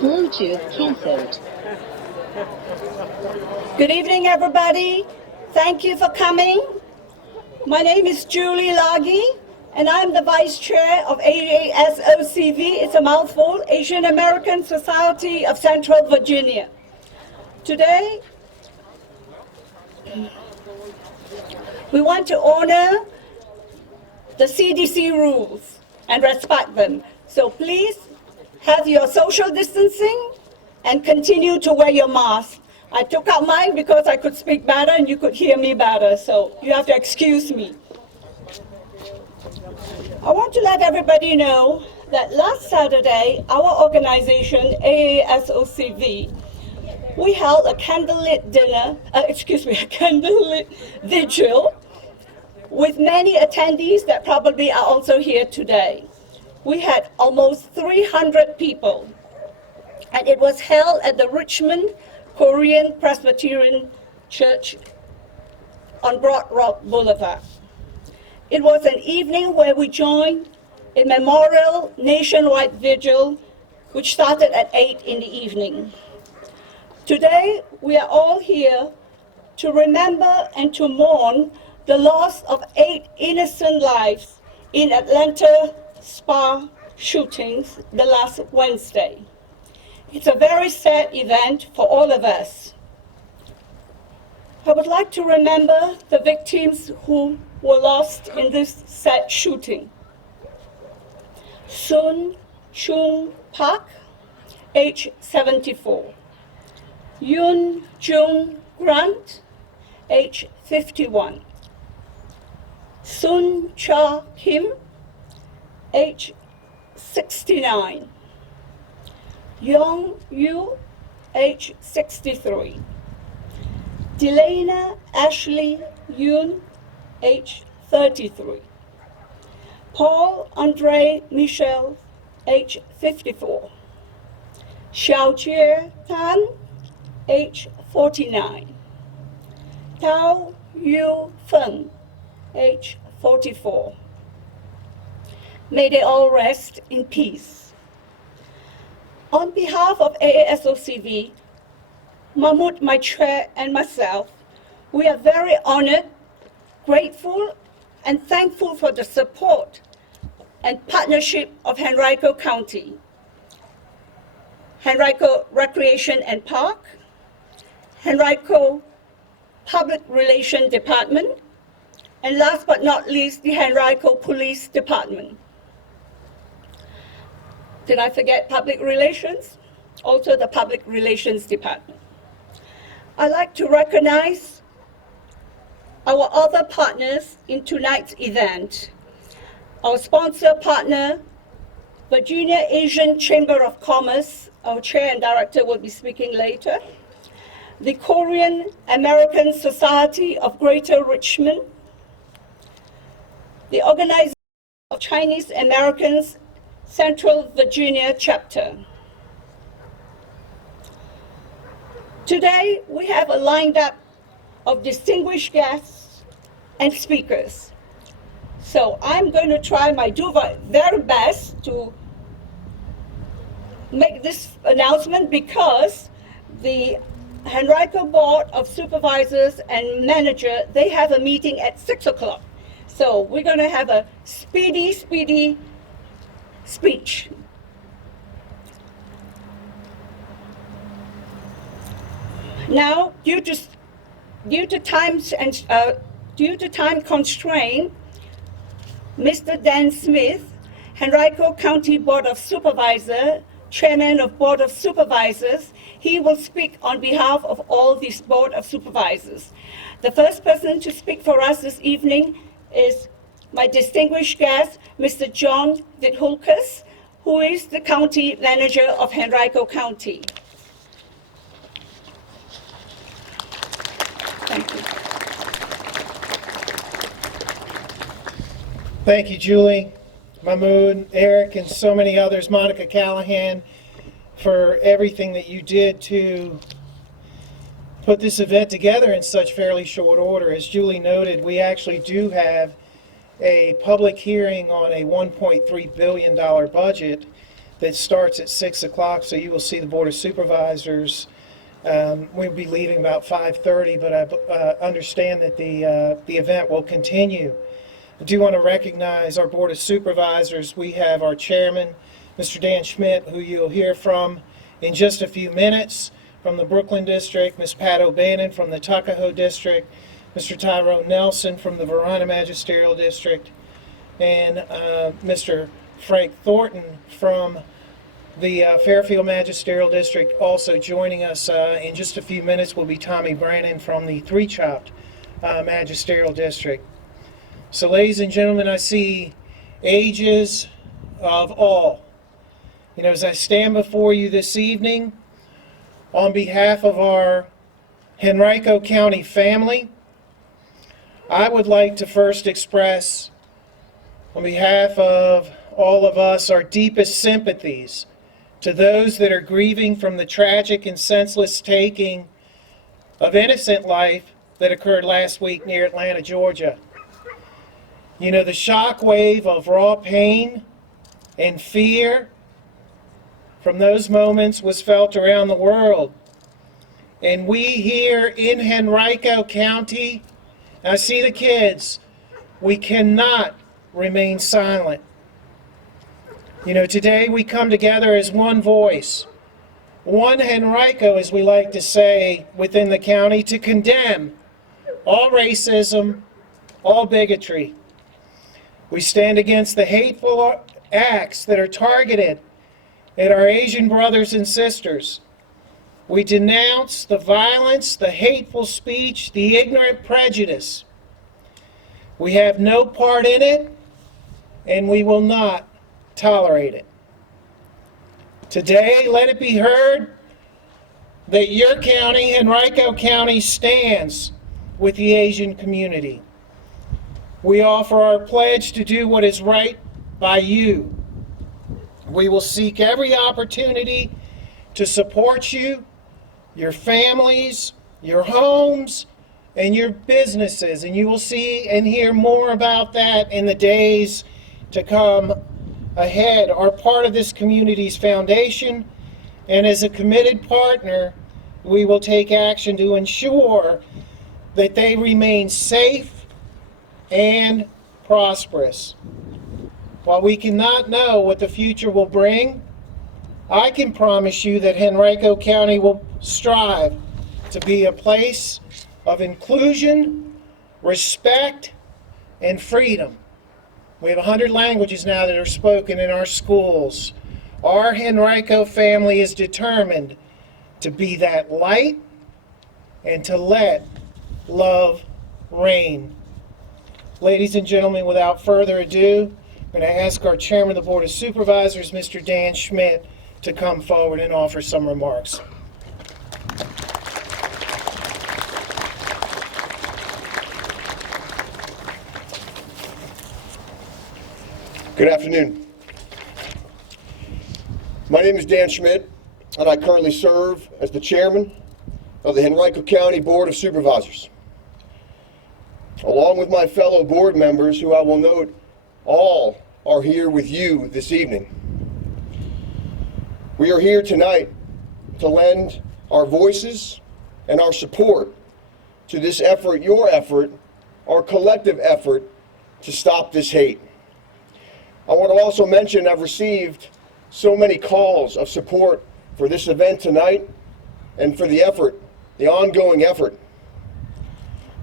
Bluetooth cancelled. Good evening, everybody. Thank you for coming. My name is Julie Laghi, and I'm the Vice Chair of AASOCV. It's a mouthful, Asian American Society of Central Virginia. Today, we want to honor the CDC rules and respect them. So please have your social distancing and continue to wear your mask. I took out mine because I could speak better and you could hear me better, so you have to excuse me. I want to let everybody know that last Saturday, our organization, AASOCV, we held a candlelit vigil with many attendees that probably are also here today. We had almost 300 people, and it was held at the Richmond Korean Presbyterian Church on Broad Rock Boulevard. It was an evening where we joined a memorial nationwide vigil which started at 8 in the evening. Today, we are all here to remember and to mourn the loss of 8 innocent lives in Atlanta spa shootings the last Wednesday. It's a very sad event for all of us. I would like to remember the victims who were lost in this sad shooting. Sun Chung Park, age 74. Yoon Jung Grant, age 51. Sun Cha Kim, age 69. Young Yu, age 63. Delana Ashley Yoon, age 33. Paul Andre Michel, age 54. Xiaojie Tan, age 49. Tao Yu Feng, age 44. May they all rest in peace. On behalf of AASOCV, Mahmoud, my chair, and myself, we are very honored, grateful, and thankful for the support and partnership of Henrico County, Henrico Recreation and Park, Henrico Public Relations Department, and last but not least, the Henrico Police Department. Did I forget public relations? Also the Public Relations Department. I'd like to recognize our other partners in tonight's event. Our sponsor partner, Virginia Asian Chamber of Commerce, our chair and director will be speaking later. The Korean American Society of Greater Richmond, the Organization of Chinese Americans Central Virginia Chapter. Today, we have a lineup of distinguished guests and speakers. So I'm going to try my very best to make this announcement because the Henrico Board of Supervisors and Manager, they have a meeting at 6 o'clock. So we're going to have a speedy speech. Now, due to time constraint, Mr. Dan Smith, Henrico County Board of Supervisors, Chairman of Board of Supervisors, he will speak on behalf of all these Board of Supervisors. The first person to speak for us this evening is my distinguished guest, Mr. John Vithoulkas, who is the County Manager of Henrico County. Thank you. Thank you, Julie, Mahmoud, Eric, and so many others, Monica Callahan, for everything that you did to put this event together in such fairly short order. As Julie noted, we actually do have a public hearing on a $1.3 billion budget that starts at 6 o'clock, so you will see the Board of Supervisors. We'll be leaving about 5:30, but I understand that the event will continue. I do want to recognize our Board of Supervisors. We have our chairman, Mr. Dan Schmidt, who you'll hear from in just a few minutes, from the Brooklyn District, Ms. Pat O'Bannon from the Tuckahoe District, Mr. Tyrone Nelson from the Verona Magisterial District, and Mr. Frank Thornton from the Fairfield Magisterial District. Also joining us in just a few minutes will be Tommy Brannon from the Three Chopt Magisterial District. So ladies and gentlemen, I see ages of all. You know, as I stand before you this evening, on behalf of our Henrico County family, I would like to first express, on behalf of all of us, our deepest sympathies to those that are grieving from the tragic and senseless taking of innocent life that occurred last week near Atlanta, Georgia. You know, the shockwave of raw pain and fear from those moments was felt around the world. And we here in Henrico County, I see the kids, we cannot remain silent. You know, today we come together as one voice, one Henrico, as we like to say within the county, to condemn all racism, all bigotry. We stand against the hateful acts that are targeted at our Asian brothers and sisters. We denounce the violence, the hateful speech, the ignorant prejudice. We have no part in it, and we will not tolerate it. Today, let it be heard that your county, Henrico County, stands with the Asian community. We offer our pledge to do what is right by you. We will seek every opportunity to support you, your families, your homes, and your businesses. And you will see and hear more about that in the days to come ahead. Are part of this community's foundation, and as a committed partner, we will take action to ensure that they remain safe and prosperous. While we cannot know what the future will bring, I can promise you that Henrico County will strive to be a place of inclusion, respect, and freedom. We have 100 languages now that are spoken in our schools. Our Henrico family is determined to be that light and to let love reign. Ladies and gentlemen, without further ado, I'm going to ask our Chairman of the Board of Supervisors, Mr. Dan Schmidt, to come forward and offer some remarks. Good afternoon. My name is Dan Schmidt, and I currently serve as the chairman of the Henrico County Board of Supervisors. Along with my fellow board members, who I will note all are here with you this evening. We are here tonight to lend our voices and our support to this effort, your effort, our collective effort to stop this hate. I want to also mention I've received so many calls of support for this event tonight and for the effort, the ongoing effort.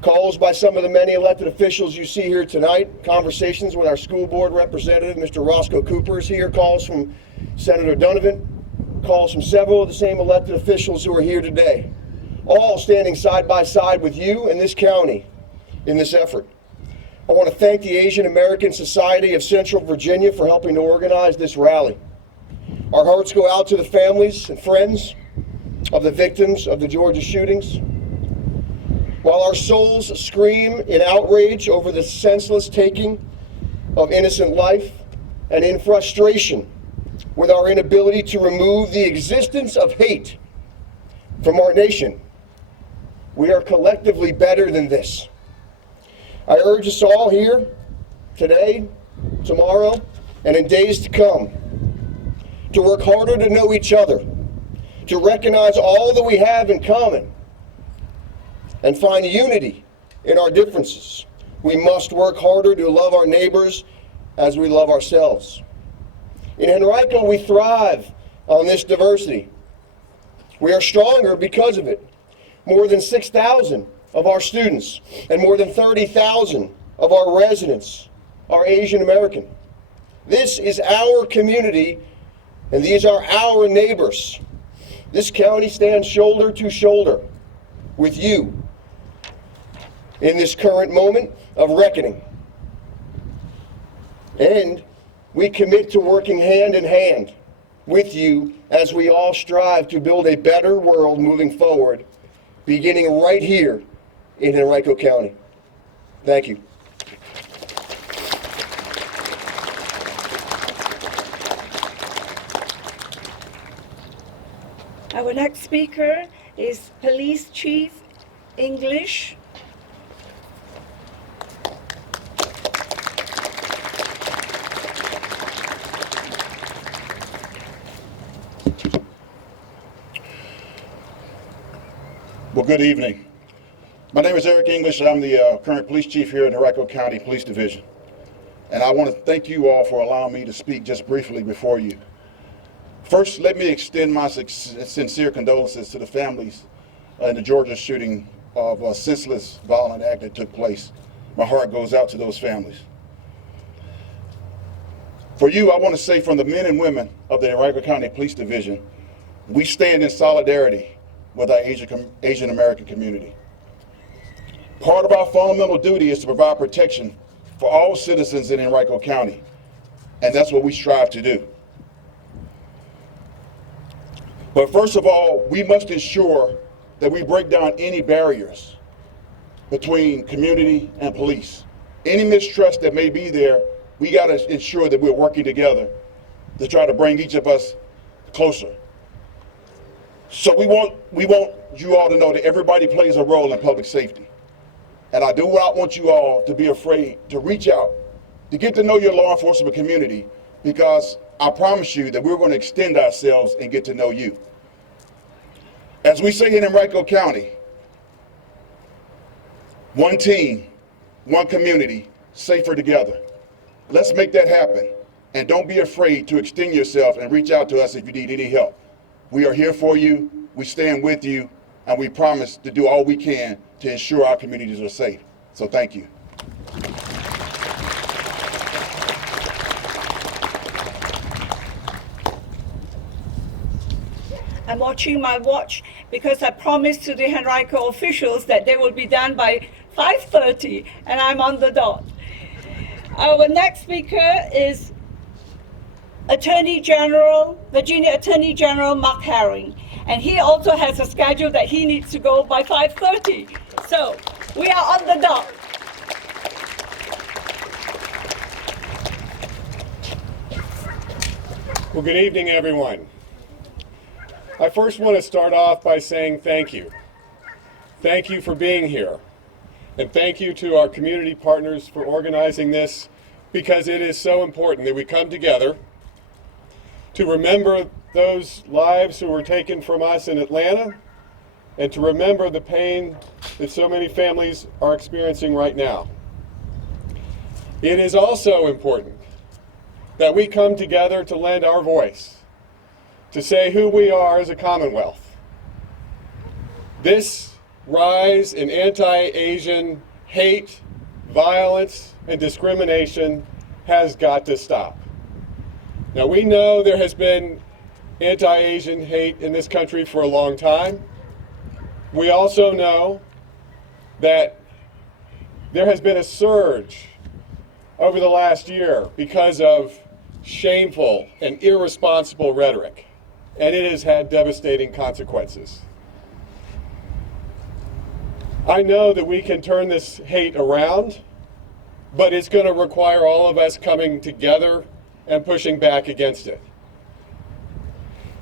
Calls by some of the many elected officials you see here tonight, conversations with our school board representative, Mr. Roscoe Cooper is here, calls from Senator Donovan, calls from several of the same elected officials who are here today, all standing side by side with you and this county in this effort. I want to thank the Asian American Society of Central Virginia for helping to organize this rally. Our hearts go out to the families and friends of the victims of the Georgia shootings. While our souls scream in outrage over the senseless taking of innocent life and in frustration with our inability to remove the existence of hate from our nation, we are collectively better than this. I urge us all here today, tomorrow, and in days to come to work harder to know each other, to recognize all that we have in common, and find unity in our differences. We must work harder to love our neighbors as we love ourselves. In Henrico, we thrive on this diversity. We are stronger because of it. More than 6,000 of our students and more than 30,000 of our residents are Asian American. This is our community, and these are our neighbors. This county stands shoulder to shoulder with you in this current moment of reckoning. And we commit to working hand in hand with you as we all strive to build a better world moving forward, beginning right here in Henrico County. Thank you. Our next speaker is Police Chief English. Well, good evening. My name is Eric English. I'm the current police chief here in the Henrico County Police Division. And I want to thank you all for allowing me to speak just briefly before you. First, let me extend my sincere condolences to the families in the Georgia shooting of a senseless, violent act that took place. My heart goes out to those families. For you, I want to say from the men and women of the Henrico County Police Division, we stand in solidarity with our Asian American community. Part of our fundamental duty is to provide protection for all citizens in Henrico County, and that's what we strive to do. But first of all, we must ensure that we break down any barriers between community and police. Any mistrust that may be there, we got to ensure that we're working together to try to bring each of us closer. So we want you all to know that everybody plays a role in public safety. And I do not want you all to be afraid to reach out, to get to know your law enforcement community, because I promise you that we're going to extend ourselves and get to know you. As we say in Henrico County, one team, one community, safer together. Let's make that happen. And don't be afraid to extend yourself and reach out to us if you need any help. We are here for you, we stand with you, and we promise to do all we can to ensure our communities are safe. So thank you. I'm watching my watch because I promised to the Henrico officials that they will be done by 5:30, and I'm on the dot. Our next speaker is Virginia Attorney General Mclaren, and he also has a schedule that he needs to go by 5:30. So we are on the dot. Well, good evening, everyone. I first want to start off by saying thank you. Thank you for being here. And thank you to our community partners for organizing this, because it is so important that we come together to remember those lives who were taken from us in Atlanta, and to remember the pain that so many families are experiencing right now. It is also important that we come together to lend our voice, to say who we are as a Commonwealth. This rise in anti-Asian hate, violence, and discrimination has got to stop. Now, we know there has been anti-Asian hate in this country for a long time. We also know that there has been a surge over the last year because of shameful and irresponsible rhetoric, and it has had devastating consequences. I know that we can turn this hate around, but it's going to require all of us coming together and pushing back against it.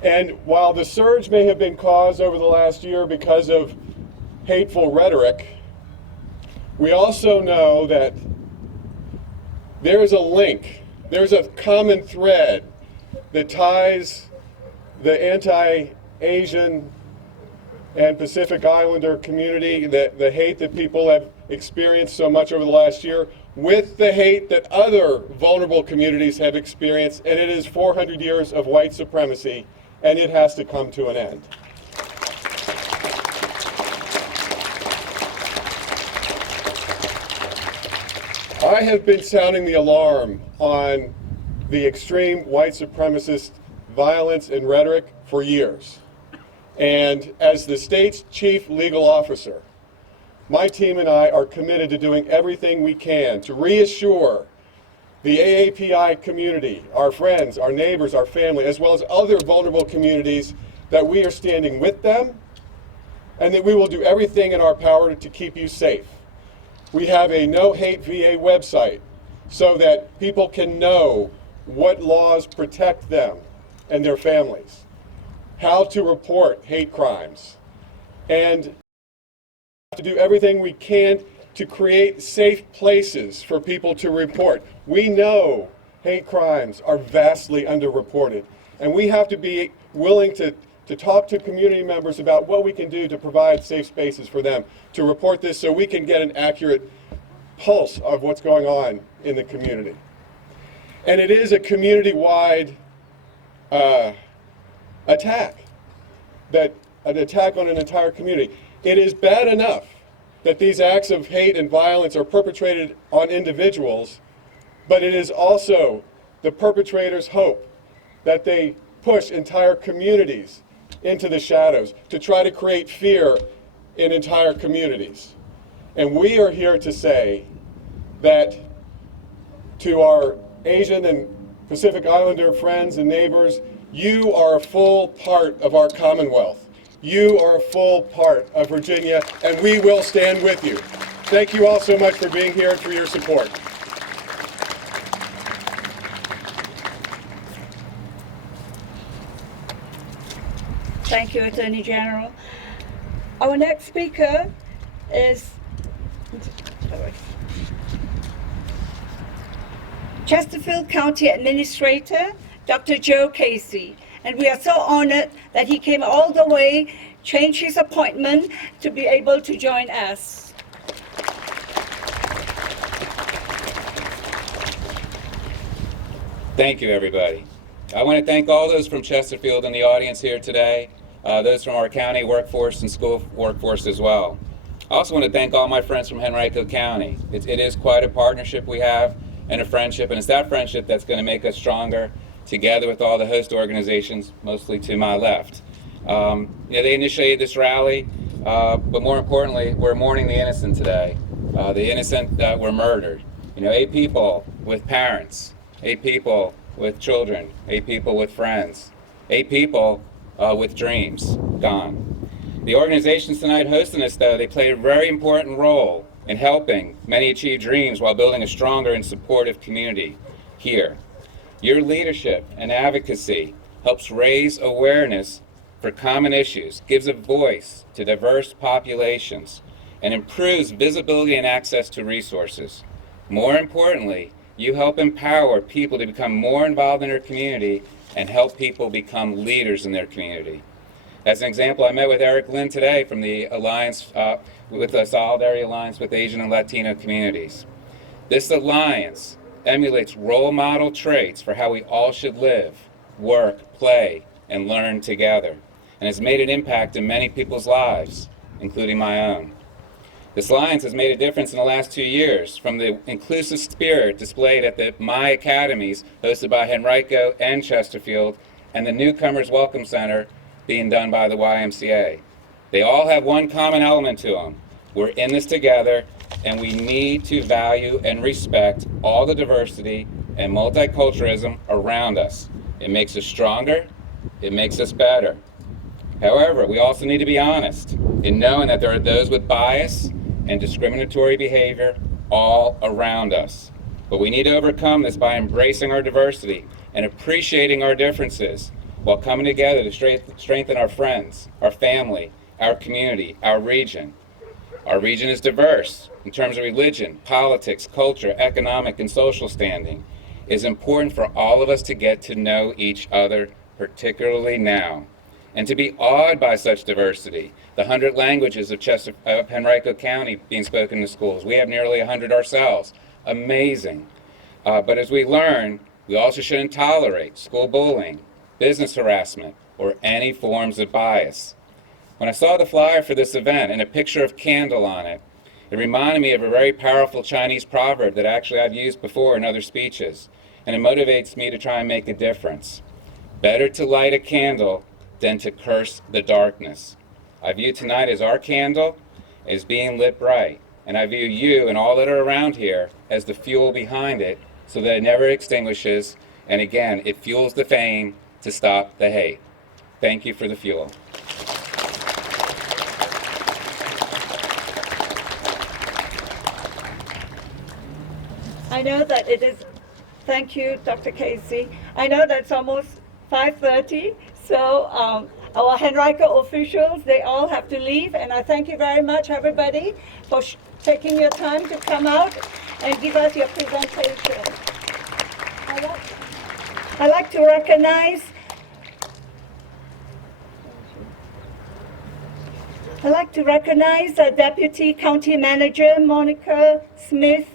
And while the surge may have been caused over the last year because of hateful rhetoric, we also know that there is a link, there's a common thread that ties the anti-Asian and Pacific Islander community, the hate that people have experienced so much over the last year, with the hate that other vulnerable communities have experienced, and it is 400 years of white supremacy, and it has to come to an end. I have been sounding the alarm on the extreme white supremacist violence and rhetoric for years. And as the state's chief legal officer, my team and I are committed to doing everything we can to reassure the AAPI community, our friends, our neighbors, our family, as well as other vulnerable communities, that we are standing with them and that we will do everything in our power to keep you safe. We have a No Hate VA website so that people can know what laws protect them and their families, how to report hate crimes, and to do everything we can to create safe places for people to report. We know hate crimes are vastly underreported, and we have to be willing to talk to community members about what we can do to provide safe spaces for them to report this so we can get an accurate pulse of what's going on in the community. And it is a community-wide attack, an attack on an entire community. It is bad enough that these acts of hate and violence are perpetrated on individuals, but it is also the perpetrator's hope that they push entire communities into the shadows to try to create fear in entire communities. And we are here to say that to our Asian and Pacific Islander friends and neighbors, you are a full part of our Commonwealth. You are a full part of Virginia, and we will stand with you. Thank you all so much for being here and for your support. Thank you, Attorney General. Our next speaker is Chesterfield County Administrator, Dr. Joe Casey. And we are so honored that he came all the way, changed his appointment to be able to join us. Thank you, everybody. I want to thank all those from Chesterfield in the audience here today, those from our county workforce and school workforce as well. I also want to thank all my friends from Henrico County. It is quite a partnership we have and a friendship, and it's that friendship that's going to make us stronger together with all the host organizations, mostly to my left. They initiated this rally, but more importantly, we're mourning the innocent today. The innocent that were murdered. 8 people with parents, 8 people with children, 8 people with friends, 8 people with dreams gone. The organizations tonight hosting us, though, they played a very important role in helping many achieve dreams while building a stronger and supportive community here. Your leadership and advocacy helps raise awareness for common issues, gives a voice to diverse populations, and improves visibility and access to resources. More importantly, you help empower people to become more involved in their community and help people become leaders in their community. As an example, I met with Eric Lynn today from the Alliance, with the Solidarity Alliance with Asian and Latino Communities. This alliance emulates role model traits for how we all should live, work, play, and learn together, and has made an impact in many people's lives, including my own. This alliance has made a difference in the last 2 years, from the inclusive spirit displayed at the My Academies, hosted by Henrico and Chesterfield, and the Newcomers Welcome Center being done by the YMCA. They all have one common element to them. We're in this together, and we need to value and respect all the diversity and multiculturalism around us. It makes us stronger, it makes us better. However, we also need to be honest in knowing that there are those with bias and discriminatory behavior all around us. But we need to overcome this by embracing our diversity and appreciating our differences while coming together to strengthen our friends, our family, our community, our region. Our region is diverse in terms of religion, politics, culture, economic, and social standing. It is important for all of us to get to know each other, particularly now, and to be awed by such diversity. The 100 languages of Henrico County being spoken in schools. We have nearly 100 ourselves. Amazing. But as we learn, we also shouldn't tolerate school bullying, business harassment, or any forms of bias. When I saw the flyer for this event and a picture of candle on it, it reminded me of a very powerful Chinese proverb that actually I've used before in other speeches, and it motivates me to try and make a difference. Better to light a candle than to curse the darkness. I view tonight as our candle as being lit bright, and I view you and all that are around here as the fuel behind it so that it never extinguishes, and again, it fuels the flame to stop the hate. Thank you for the fuel. I know that it is, thank you, Dr. Casey. I know that it's almost 5:30, so our Henrico officials, they all have to leave, and I thank you very much, everybody, for taking your time to come out and give us your presentation. I'd like to recognize Deputy County Manager Monica Smith.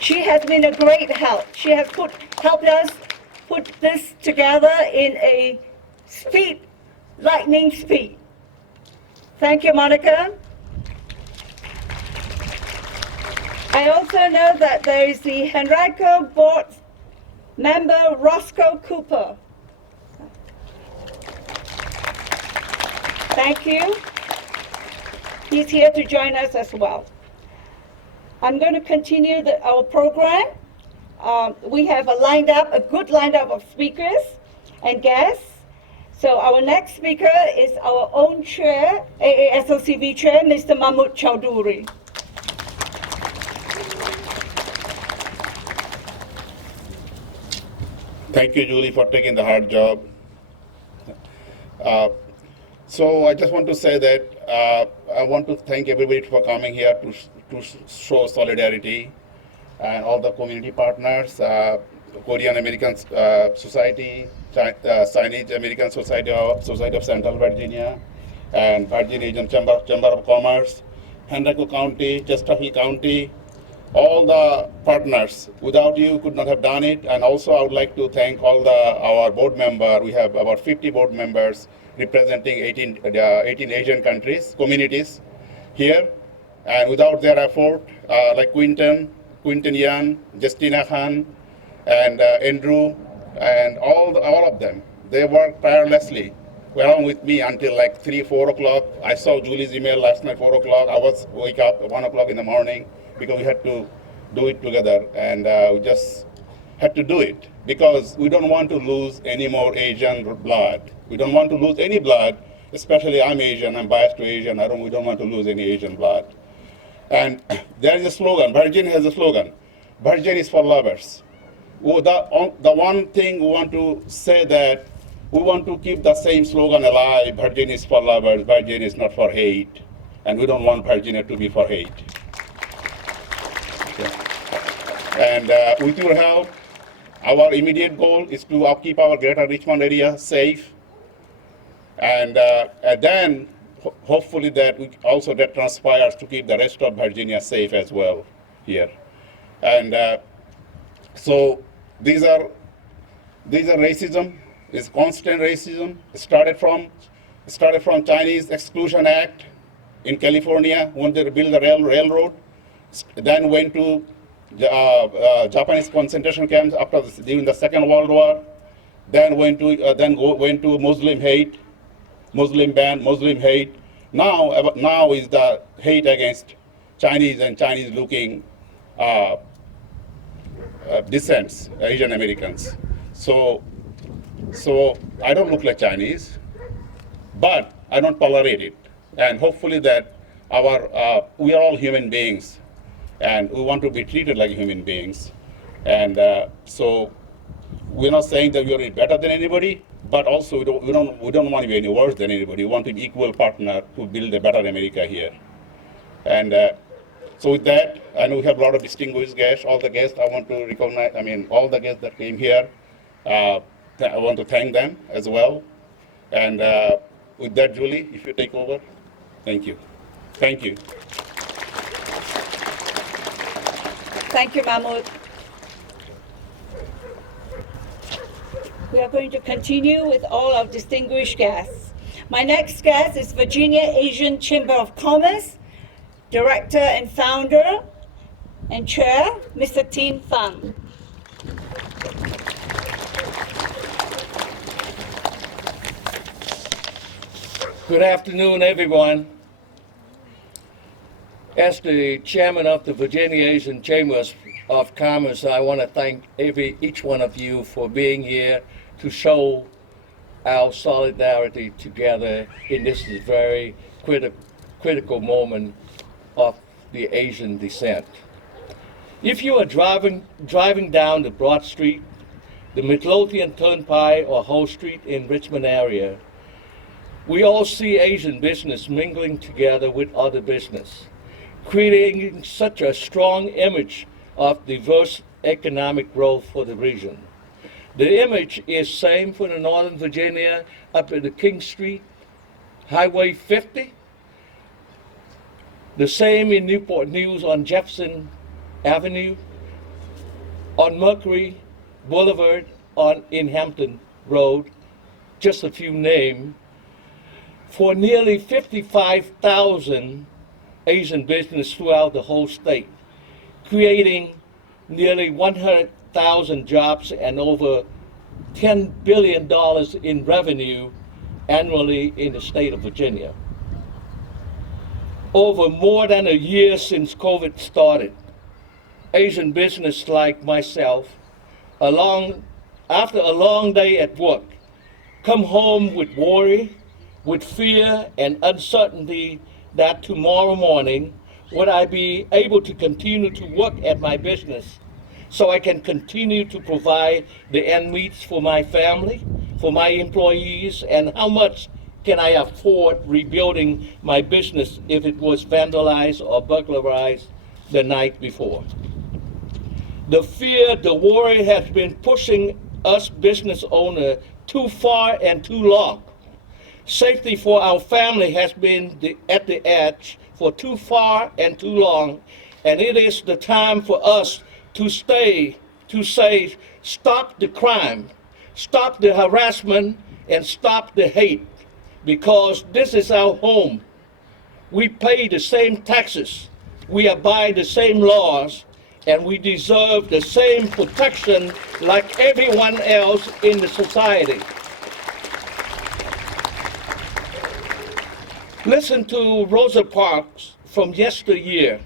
She has been a great help. She has helped us put this together in a lightning speed. Thank you, Monica. I also know that there is the Henrico Board member, Roscoe Cooper. Thank you. He's here to join us as well. I'm going to continue our program. We have a good lineup of speakers and guests. So our next speaker is our own chair, AASOCV chair, Mr. Mahmood Chowdhury. Thank you, Julie, for taking the hard job. So I just want to say that I want to thank everybody for coming here to show solidarity, and all the community partners, Korean American Society, Chinese American Society of Central Virginia, and Virgin Asian Chamber of Commerce, Henrico County, Chesterfield County, all the partners. Without you, could not have done it. And also, I would like to thank all our board members. We have about 50 board members representing 18 Asian communities here. And without their effort, like Quinton Yan, Gastanaga, and Andrew, and all of them, they worked tirelessly along with me until like 3, 4 o'clock. I saw Julie's email last night, 4 o'clock. I was wake up at 1 o'clock in the morning because we had to do it together, and we just had to do it because we don't want to lose any more Asian blood. We don't want to lose any blood, especially I'm Asian, I'm biased to Asian. We don't want to lose any Asian blood. And there is a slogan, Virgin has a slogan, Virgin is for lovers. The one thing we want to say that we want to keep the same slogan alive, Virgin is for lovers, Virgin is not for hate. And we don't want Virginia to be for hate. And with your help, our immediate goal is to keep our greater Richmond area safe. And then hopefully that transpires to keep the rest of Virginia safe as well here. And so these are racism, is constant racism. It started from Chinese Exclusion Act in California when they built the railroad, then went to Japanese concentration camps during the Second World War, then went to Muslim hate, Muslim ban, Muslim hate. Now is the hate against Chinese and Chinese-looking descents, Asian Americans. So I don't look like Chinese, but I don't tolerate it. And hopefully that we are all human beings, and we want to be treated like human beings. And so we're not saying that we are better than anybody, but also we don't want to be any worse than anybody. We want to be equal partner to build a better America here. And So with that, I know we have a lot of distinguished guests, all the guests. I want to recognize, all the guests that came here. I want to thank them as well. And with that, Julie, if you take over. Thank you. Thank you. Thank you, Mahmood. We are going to continue with all our distinguished guests. My next guest is Virginia Asian Chamber of Commerce, Director and Founder and Chair, Mr. Tin Phang. Good afternoon, everyone. As the chairman of the Virginia Asian Chambers of Commerce, I want to thank each one of you for being here to show our solidarity together in this very critical moment of the Asian descent. If you are driving down the Broad Street, the Midlothian Turnpike, or Hull Street in Richmond area, we all see Asian business mingling together with other business, creating such a strong image of diverse economic growth for the region. The image is same for the Northern Virginia up at the King Street, Highway 50, the same in Newport News on Jefferson Avenue, on Mercury Boulevard, in Hampton Road, just a few names, for nearly 55,000 Asian business throughout the whole state, creating nearly 100,000 jobs and over $10 billion in revenue annually in the state of Virginia. Over more than a year since COVID started, Asian business like myself, after a long day at work, come home with worry, with fear and uncertainty that tomorrow morning would I be able to continue to work at my business so I can continue to provide the end meets for my family, for my employees, and how much can I afford rebuilding my business if it was vandalized or burglarized the night before. The fear, the worry has been pushing us business owners too far and too long. Safety for our family has been at the edge for too far and too long, and it is the time for us to say, stop the crime, stop the harassment, and stop the hate, because this is our home. We pay the same taxes, we abide the same laws, and we deserve the same protection like everyone else in the society. Listen to Rosa Parks from yesteryear.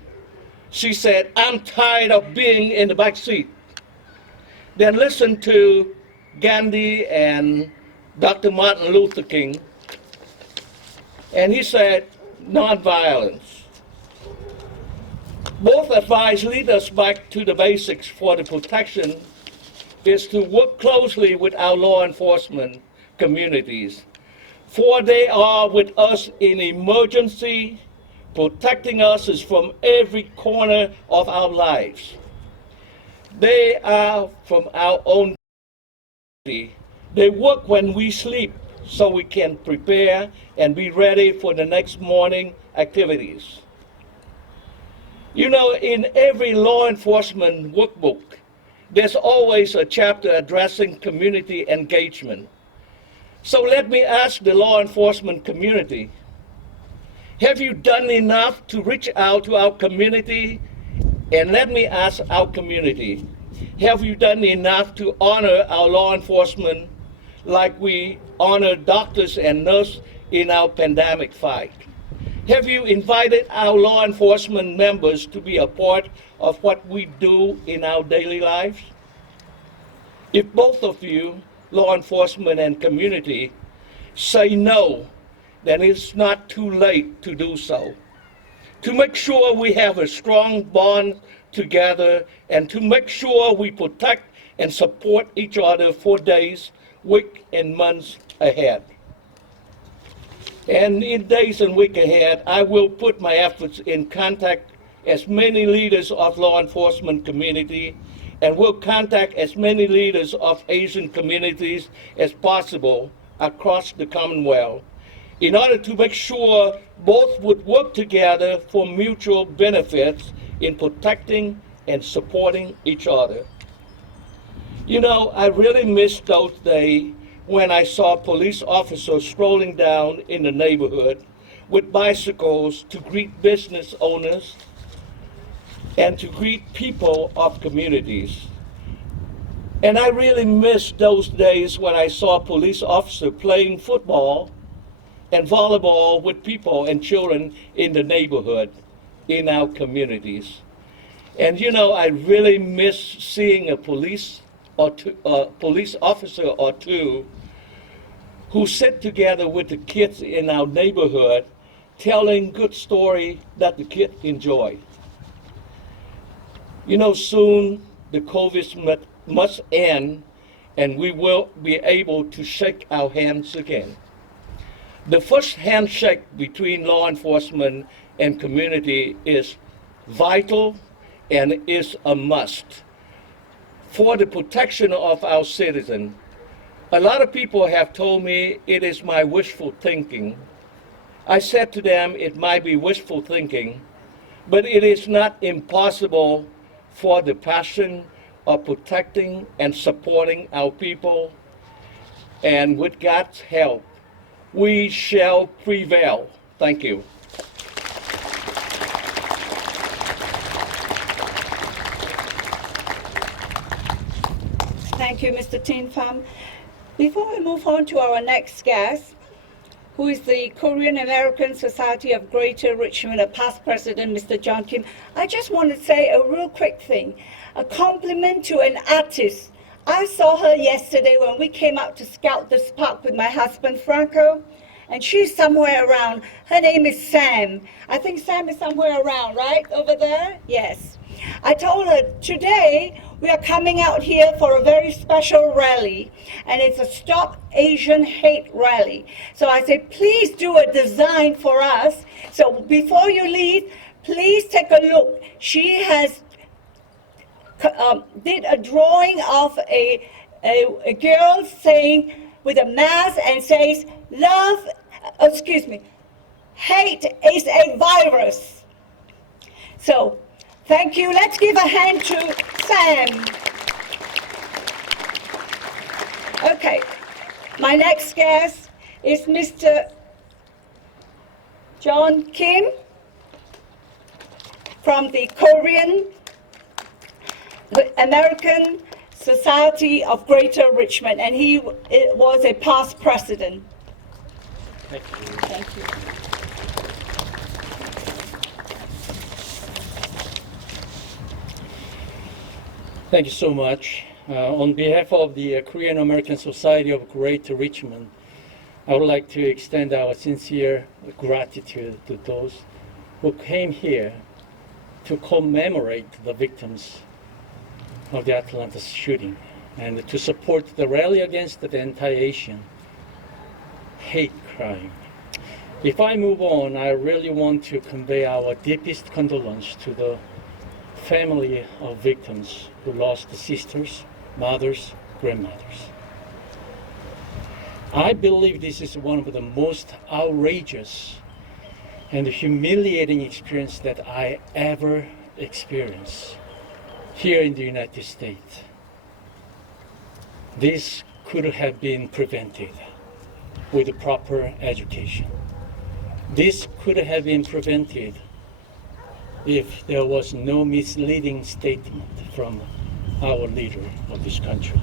She said, "I'm tired of being in the back seat." Then listen to Gandhi and Dr. Martin Luther King. And he said, nonviolence. Both advice lead us back to the basics for the protection is to work closely with our law enforcement communities, for they are with us in emergency, protecting us from every corner of our lives. They are from our own community. They work when we sleep so we can prepare and be ready for the next morning activities. You know, in every law enforcement workbook, there's always a chapter addressing community engagement. So let me ask the law enforcement community, have you done enough to reach out to our community? And let me ask our community, have you done enough to honor our law enforcement like we honor doctors and nurses in our pandemic fight? Have you invited our law enforcement members to be a part of what we do in our daily lives? If both of you, law enforcement and community, say no, then it's not too late to do so. To make sure we have a strong bond together and to make sure we protect and support each other for days, weeks, and months ahead. And in days and weeks ahead, I will put my efforts in contact as many leaders of law enforcement community and will contact as many leaders of Asian communities as possible across the Commonwealth in order to make sure both would work together for mutual benefits in protecting and supporting each other. You know, I really missed those days when I saw police officers strolling down in the neighborhood with bicycles to greet business owners and to greet people of communities. And I really missed those days when I saw police officers playing football and volleyball with people and children in the neighborhood, in our communities. And you know, I really miss seeing a police officer or two who sit together with the kids in our neighborhood telling good story that the kids enjoy. You know, soon the COVID must end and we will be able to shake our hands again. The first handshake between law enforcement and community is vital and is a must for the protection of our citizens. A lot of people have told me it is my wishful thinking. I said to them it might be wishful thinking, but it is not impossible for the passion of protecting and supporting our people. And with God's help, we shall prevail. Thank you. Thank you, Mr. Tin Pham. Before we move on to our next guest, who is the Korean American Society of Greater Richmond, a past president, Mr. John Kim, I just want to say a real quick thing, a compliment to an artist. I saw her yesterday when we came out to scout this park with my husband, Franco, and she's somewhere around. Her name is Sam. I think Sam is somewhere around, right, over there? Yes. I told her today we are coming out here for a very special rally, and it's a Stop Asian Hate rally. So I said, please do a design for us. So before you leave, please take a look. She has did a drawing of a girl saying with a mask and says, hate is a virus. So thank you. Let's give a hand to Sam. Okay, my next guest is Mr. John Kim from the Korean American Society of Greater Richmond, and he was a past president. Thank you. Thank you. Thank you so much. On behalf of the Korean American Society of Greater Richmond, I would like to extend our sincere gratitude to those who came here to commemorate the victims of the Atlanta shooting and to support the rally against the anti-Asian hate crime. If I move on, I really want to convey our deepest condolence to the family of victims who lost sisters, mothers, grandmothers. I believe this is one of the most outrageous and humiliating experience that I ever experienced here in the United States. This could have been prevented with proper education. This could have been prevented if there was no misleading statement from our leader of this country.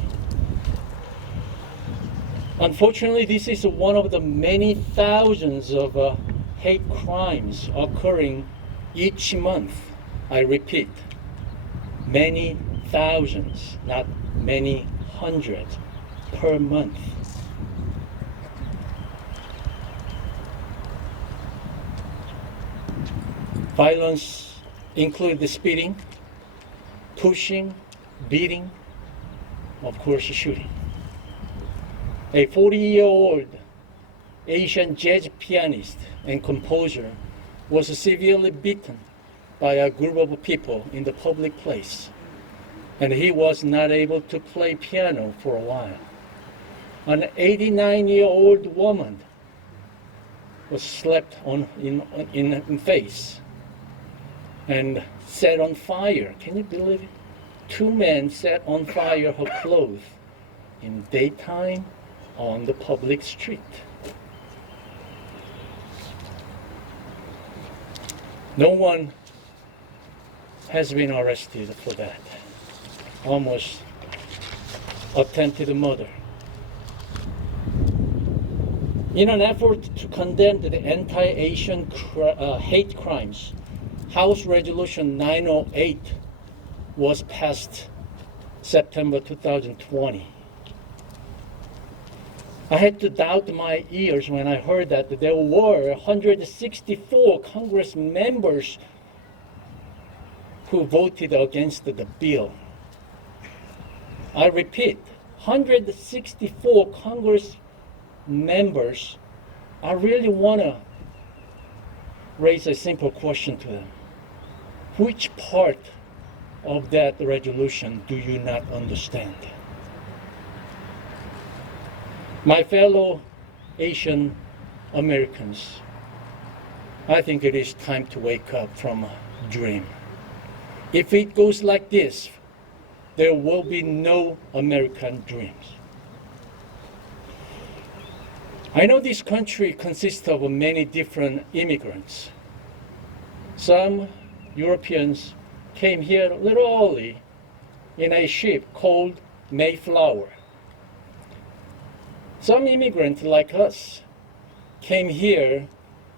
Unfortunately, this is one of the many thousands of hate crimes occurring each month. I repeat, many thousands, not many hundreds per month. Violence includes the spitting, pushing, beating, of course shooting. A 40-year-old Asian jazz pianist and composer was severely beaten by a group of people in the public place, and he was not able to play piano for a while. An 89-year-old woman was slapped in face and set on fire. Can you believe it? 2 men set on fire her clothes in daytime on the public street. No one has been arrested for that. Almost attempted murder. In an effort to condemn the anti-Asian hate crimes, House Resolution 908 was passed September 2020. I had to doubt my ears when I heard that there were 164 Congress members who voted against the bill. I repeat, 164 Congress members. I really want to raise a simple question to them. Which part of that resolution do you not understand? My fellow Asian Americans, I think it is time to wake up from a dream. If it goes like this, there will be no American dreams. I know this country consists of many different immigrants. Some Europeans came here a little early in a ship called Mayflower. Some immigrants like us came here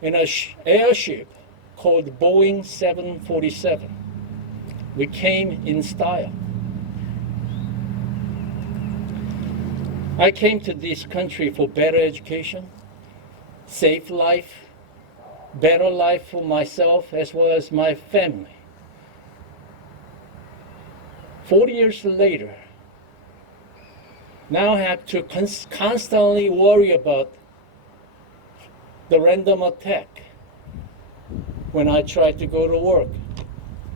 in an airship called Boeing 747. We came in style. I came to this country for better education, safe life, better life for myself as well as my family. 40 years later, now I have to constantly worry about the random attack when I try to go to work,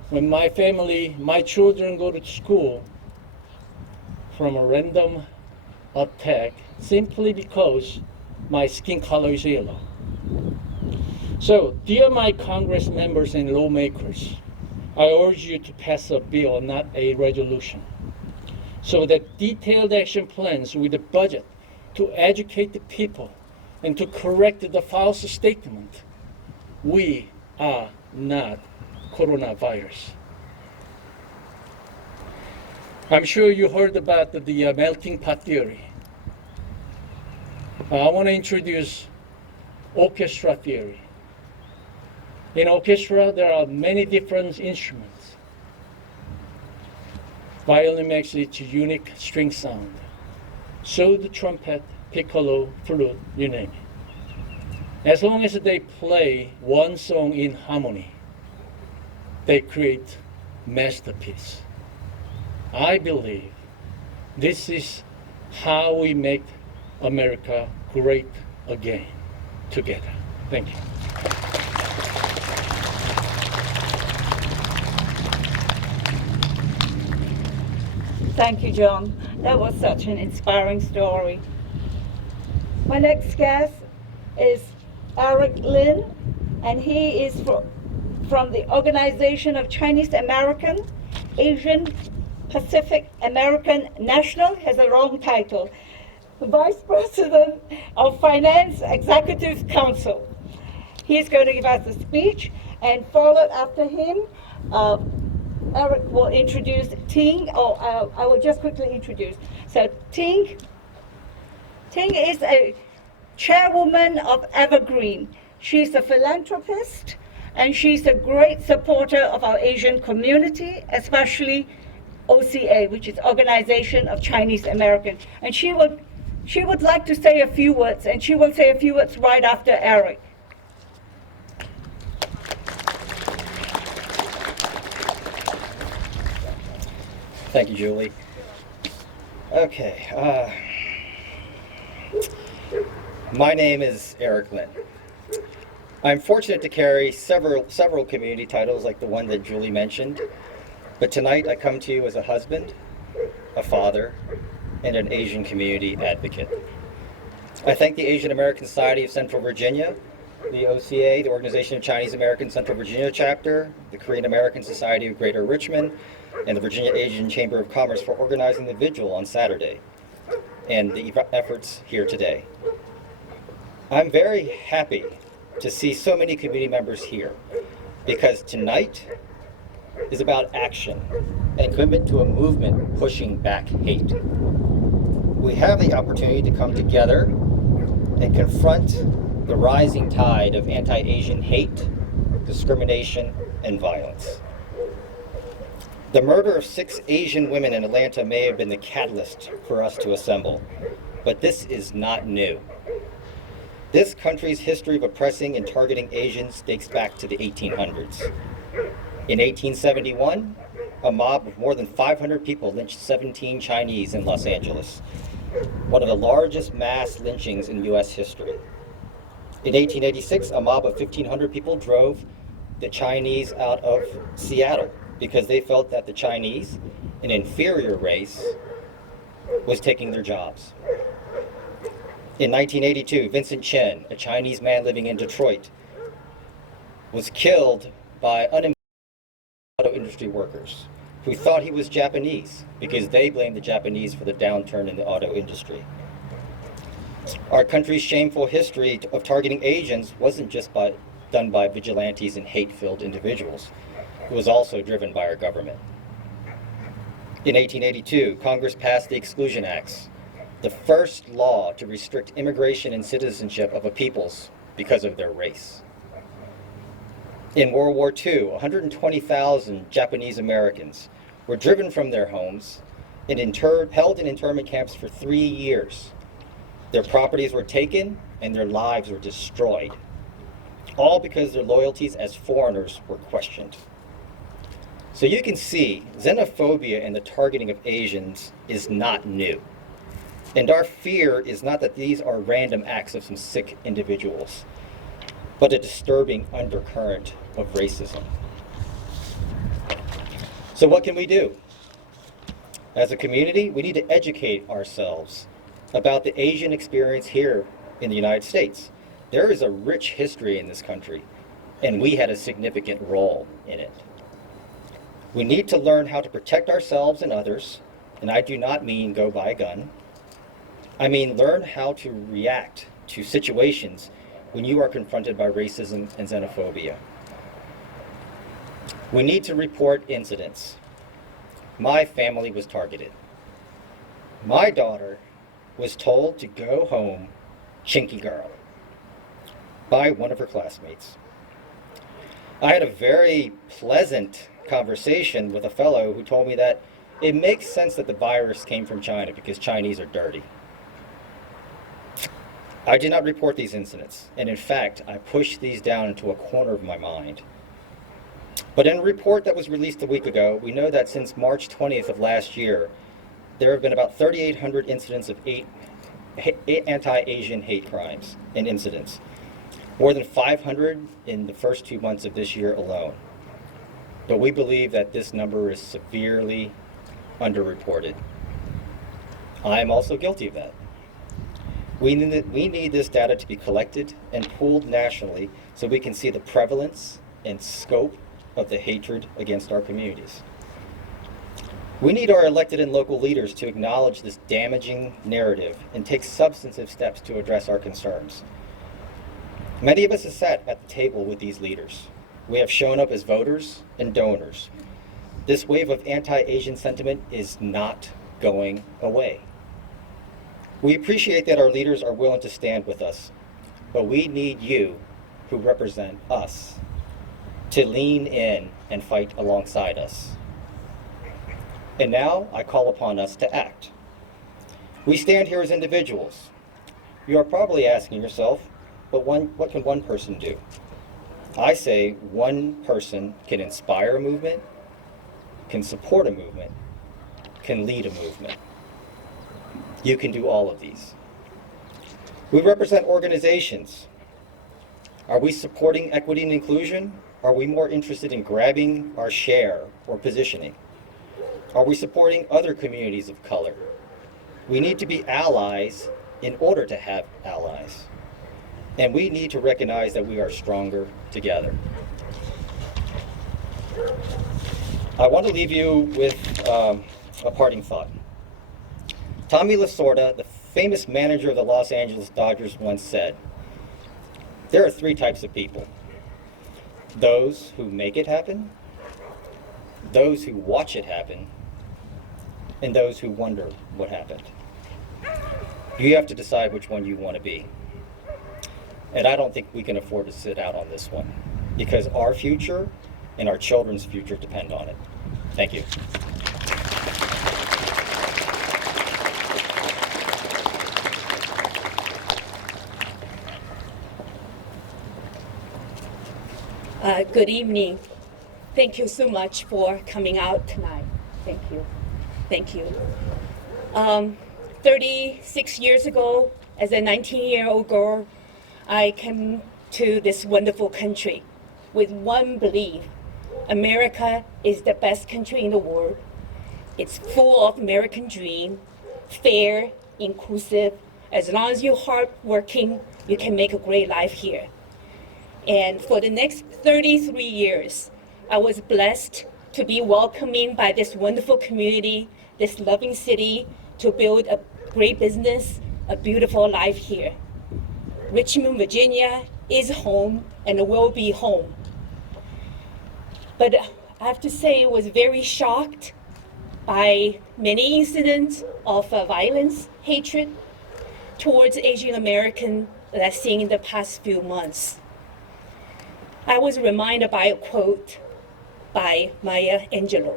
when my family, my children go to school from a random attack simply because my skin color is yellow. So, dear my Congress members and lawmakers, I urge you to pass a bill, not a resolution, so that detailed action plans with a budget to educate the people and to correct the false statement, we are not coronavirus. I'm sure you heard about the melting pot theory. I want to introduce orchestra theory. In orchestra, there are many different instruments. Violin makes its unique string sound. So the trumpet, piccolo, flute, you name it. As long as they play one song in harmony, they create masterpiece. I believe this is how we make America great again together. Thank you. Thank you, John. That was such an inspiring story. My next guest is Eric Lin, and he is from the Organization of Chinese American, Asian Pacific American National, has a wrong title, Vice President of Finance Executive Council. He's going to give us a speech, and followed after him, Eric will introduce Ting. I will just quickly introduce. So Ting is a chairwoman of Evergreen. She's a philanthropist, and she's a great supporter of our Asian community, especially OCA, which is Organization of Chinese American. And she would like to say a few words, and she will say a few words right after Eric. Thank you, Julie. Okay, my name is Eric Lin. I'm fortunate to carry several community titles like the one that Julie mentioned, but tonight I come to you as a husband, a father, and an Asian community advocate. I thank the Asian American Society of Central Virginia, the OCA, the Organization of Chinese American Central Virginia Chapter, the Korean American Society of Greater Richmond, and the Virginia Asian Chamber of Commerce for organizing the vigil on Saturday and the efforts here today. I'm very happy to see so many community members here because tonight is about action and commitment to a movement pushing back hate. We have the opportunity to come together and confront the rising tide of anti-Asian hate, discrimination, and violence. The murder of 6 Asian women in Atlanta may have been the catalyst for us to assemble, but this is not new. This country's history of oppressing and targeting Asians dates back to the 1800s. In 1871, a mob of more than 500 people lynched 17 Chinese in Los Angeles, one of the largest mass lynchings in U.S. history. In 1886, a mob of 1,500 people drove the Chinese out of Seattle because they felt that the Chinese, an inferior race, was taking their jobs. In 1982, Vincent Chen, a Chinese man living in Detroit, was killed by unemployed auto industry workers who thought he was Japanese because they blamed the Japanese for the downturn in the auto industry. Our country's shameful history of targeting Asians wasn't just done by vigilantes and hate-filled individuals. It was also driven by our government. In 1882, Congress passed the Exclusion Acts, the first law to restrict immigration and citizenship of a peoples because of their race. In World War II, 120,000 Japanese Americans were driven from their homes and held in internment camps for 3 years. Their properties were taken and their lives were destroyed, all because their loyalties as foreigners were questioned. So you can see, xenophobia and the targeting of Asians is not new. And our fear is not that these are random acts of some sick individuals, but a disturbing undercurrent of racism. So what can we do? As a community, we need to educate ourselves about the Asian experience here in the United States. There is a rich history in this country, and we had a significant role in it. We need to learn how to protect ourselves and others, and I do not mean go buy a gun. I mean learn how to react to situations when you are confronted by racism and xenophobia. We need to report incidents. My family was targeted. My daughter was told to go home, chinky girl, by one of her classmates. I had a very pleasant conversation with a fellow who told me that it makes sense that the virus came from China because Chinese are dirty. I did not report these incidents, and in fact, I pushed these down into a corner of my mind. But in a report that was released a week ago, we know that since March 20th of last year, there have been about 3,800 incidents of anti-Asian hate crimes and incidents, more than 500 in the first 2 months of this year alone. But we believe that this number is severely underreported. I am also guilty of that. We need this data to be collected and pooled nationally so we can see the prevalence and scope of the hatred against our communities. We need our elected and local leaders to acknowledge this damaging narrative and take substantive steps to address our concerns. Many of us have sat at the table with these leaders. We have shown up as voters and donors. This wave of anti-Asian sentiment is not going away. We appreciate that our leaders are willing to stand with us, but we need you, who represent us, to lean in and fight alongside us. And now I call upon us to act. We stand here as individuals. You are probably asking yourself, but what can one person do? I say one person can inspire a movement, can support a movement, can lead a movement. You can do all of these. We represent organizations. Are we supporting equity and inclusion? Are we more interested in grabbing our share or positioning? Are we supporting other communities of color? We need to be allies in order to have allies. And we need to recognize that we are stronger together. I want to leave you with a parting thought. Tommy Lasorda, the famous manager of the Los Angeles Dodgers, once said, "There are three types of people. Those who make it happen, those who watch it happen, and those who wonder what happened." You have to decide which one you want to be. And I don't think we can afford to sit out on this one, because our future and our children's future depend on it. Thank you. Good evening. Thank you so much for coming out tonight. Thank you. Thank you. 36 years ago, as a 19-year-old girl, I came to this wonderful country with one belief: America is the best country in the world. It's full of American dream, fair, inclusive. As long as you're hardworking, you can make a great life here. And for the next 33 years, I was blessed to be welcomed by this wonderful community, this loving city, to build a great business, a beautiful life here. Richmond, Virginia is home and will be home. But I have to say, I was very shocked by many incidents of violence, hatred towards Asian Americans that I've seen in the past few months. I was reminded by a quote by Maya Angelou.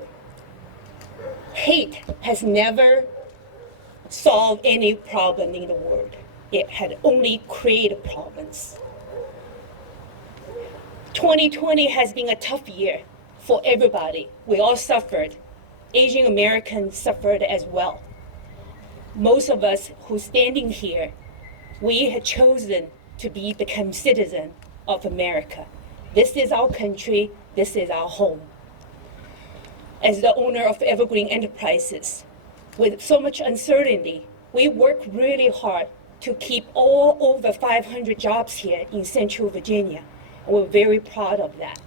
Hate has never solved any problem in the world. It had only created problems. 2020 has been a tough year for everybody. We all suffered. Asian Americans suffered as well. Most of us who are standing here, we had chosen to become citizens of America. This is our country, this is our home. As the owner of Evergreen Enterprises, with so much uncertainty, we work really hard to keep all over 500 jobs here in Central Virginia. And we're very proud of that.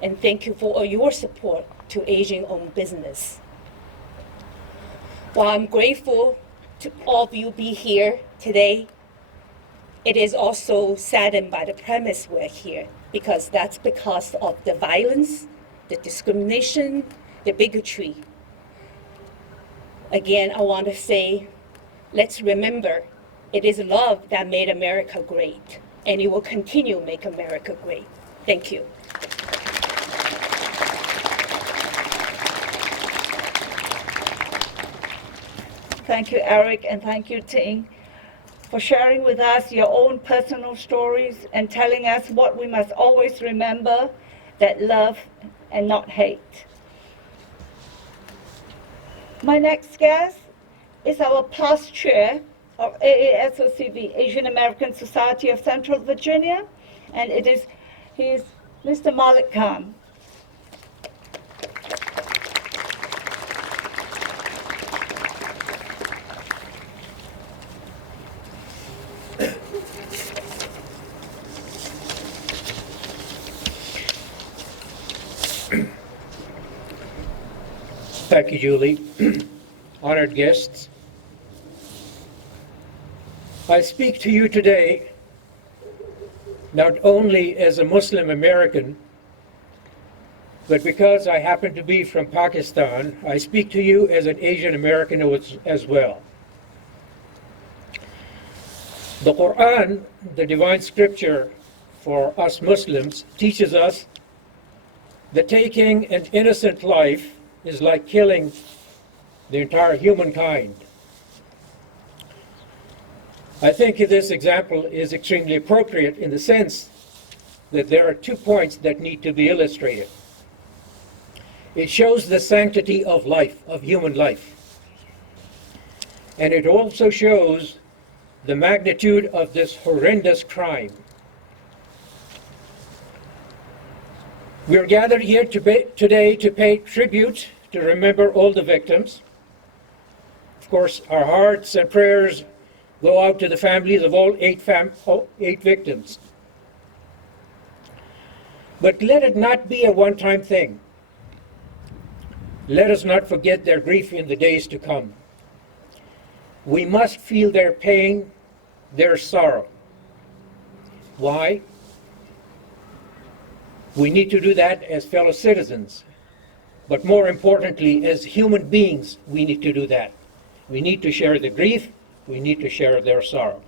And thank you for all your support to Asian-owned business. While I'm grateful to all of you be here today, it is also saddened by the premise we're here, because that's because of the violence, the discrimination, the bigotry. Again, I want to say, let's remember, it is love that made America great, and it will continue to make America great. Thank you. Thank you, Eric, and thank you, Ting, for sharing with us your own personal stories and telling us what we must always remember, that love and not hate. My next guest is our past chair of AASOCV, Asian American Society of Central Virginia, and he is Mr. Malik Khan. Thank you, Julie. Honored guests, I speak to you today not only as a Muslim American, but because I happen to be from Pakistan, I speak to you as an Asian American as well. The Quran, the divine scripture for us Muslims, teaches us that taking an innocent life is like killing the entire humankind. I think this example is extremely appropriate in the sense that there are 2 points that need to be illustrated. It shows the sanctity of life, of human life. And it also shows the magnitude of this horrendous crime. We are gathered here today to pay tribute, to remember all the victims. Of course, our hearts and prayers go out to the families of all eight victims. But let it not be a one-time thing. Let us not forget their grief in the days to come. We must feel their pain, their sorrow. Why? We need to do that as fellow citizens. But more importantly, as human beings, we need to do that. We need to share the grief. We need to share their sorrow.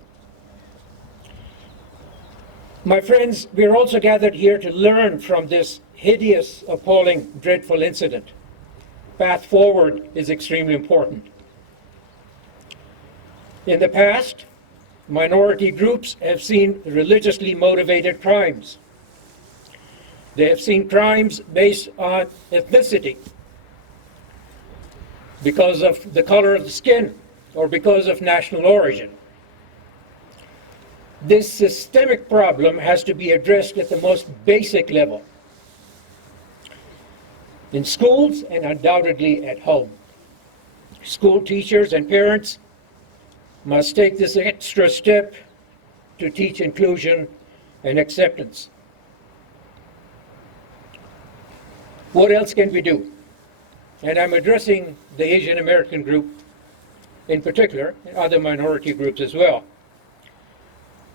My friends, we are also gathered here to learn from this hideous, appalling, dreadful incident. Path forward is extremely important. In the past, minority groups have seen religiously motivated crimes. They have seen crimes based on ethnicity, because of the color of the skin, or because of national origin. This systemic problem has to be addressed at the most basic level, in schools and undoubtedly at home. School teachers and parents must take this extra step to teach inclusion and acceptance. What else can we do? And I'm addressing the Asian American group in particular, and other minority groups as well.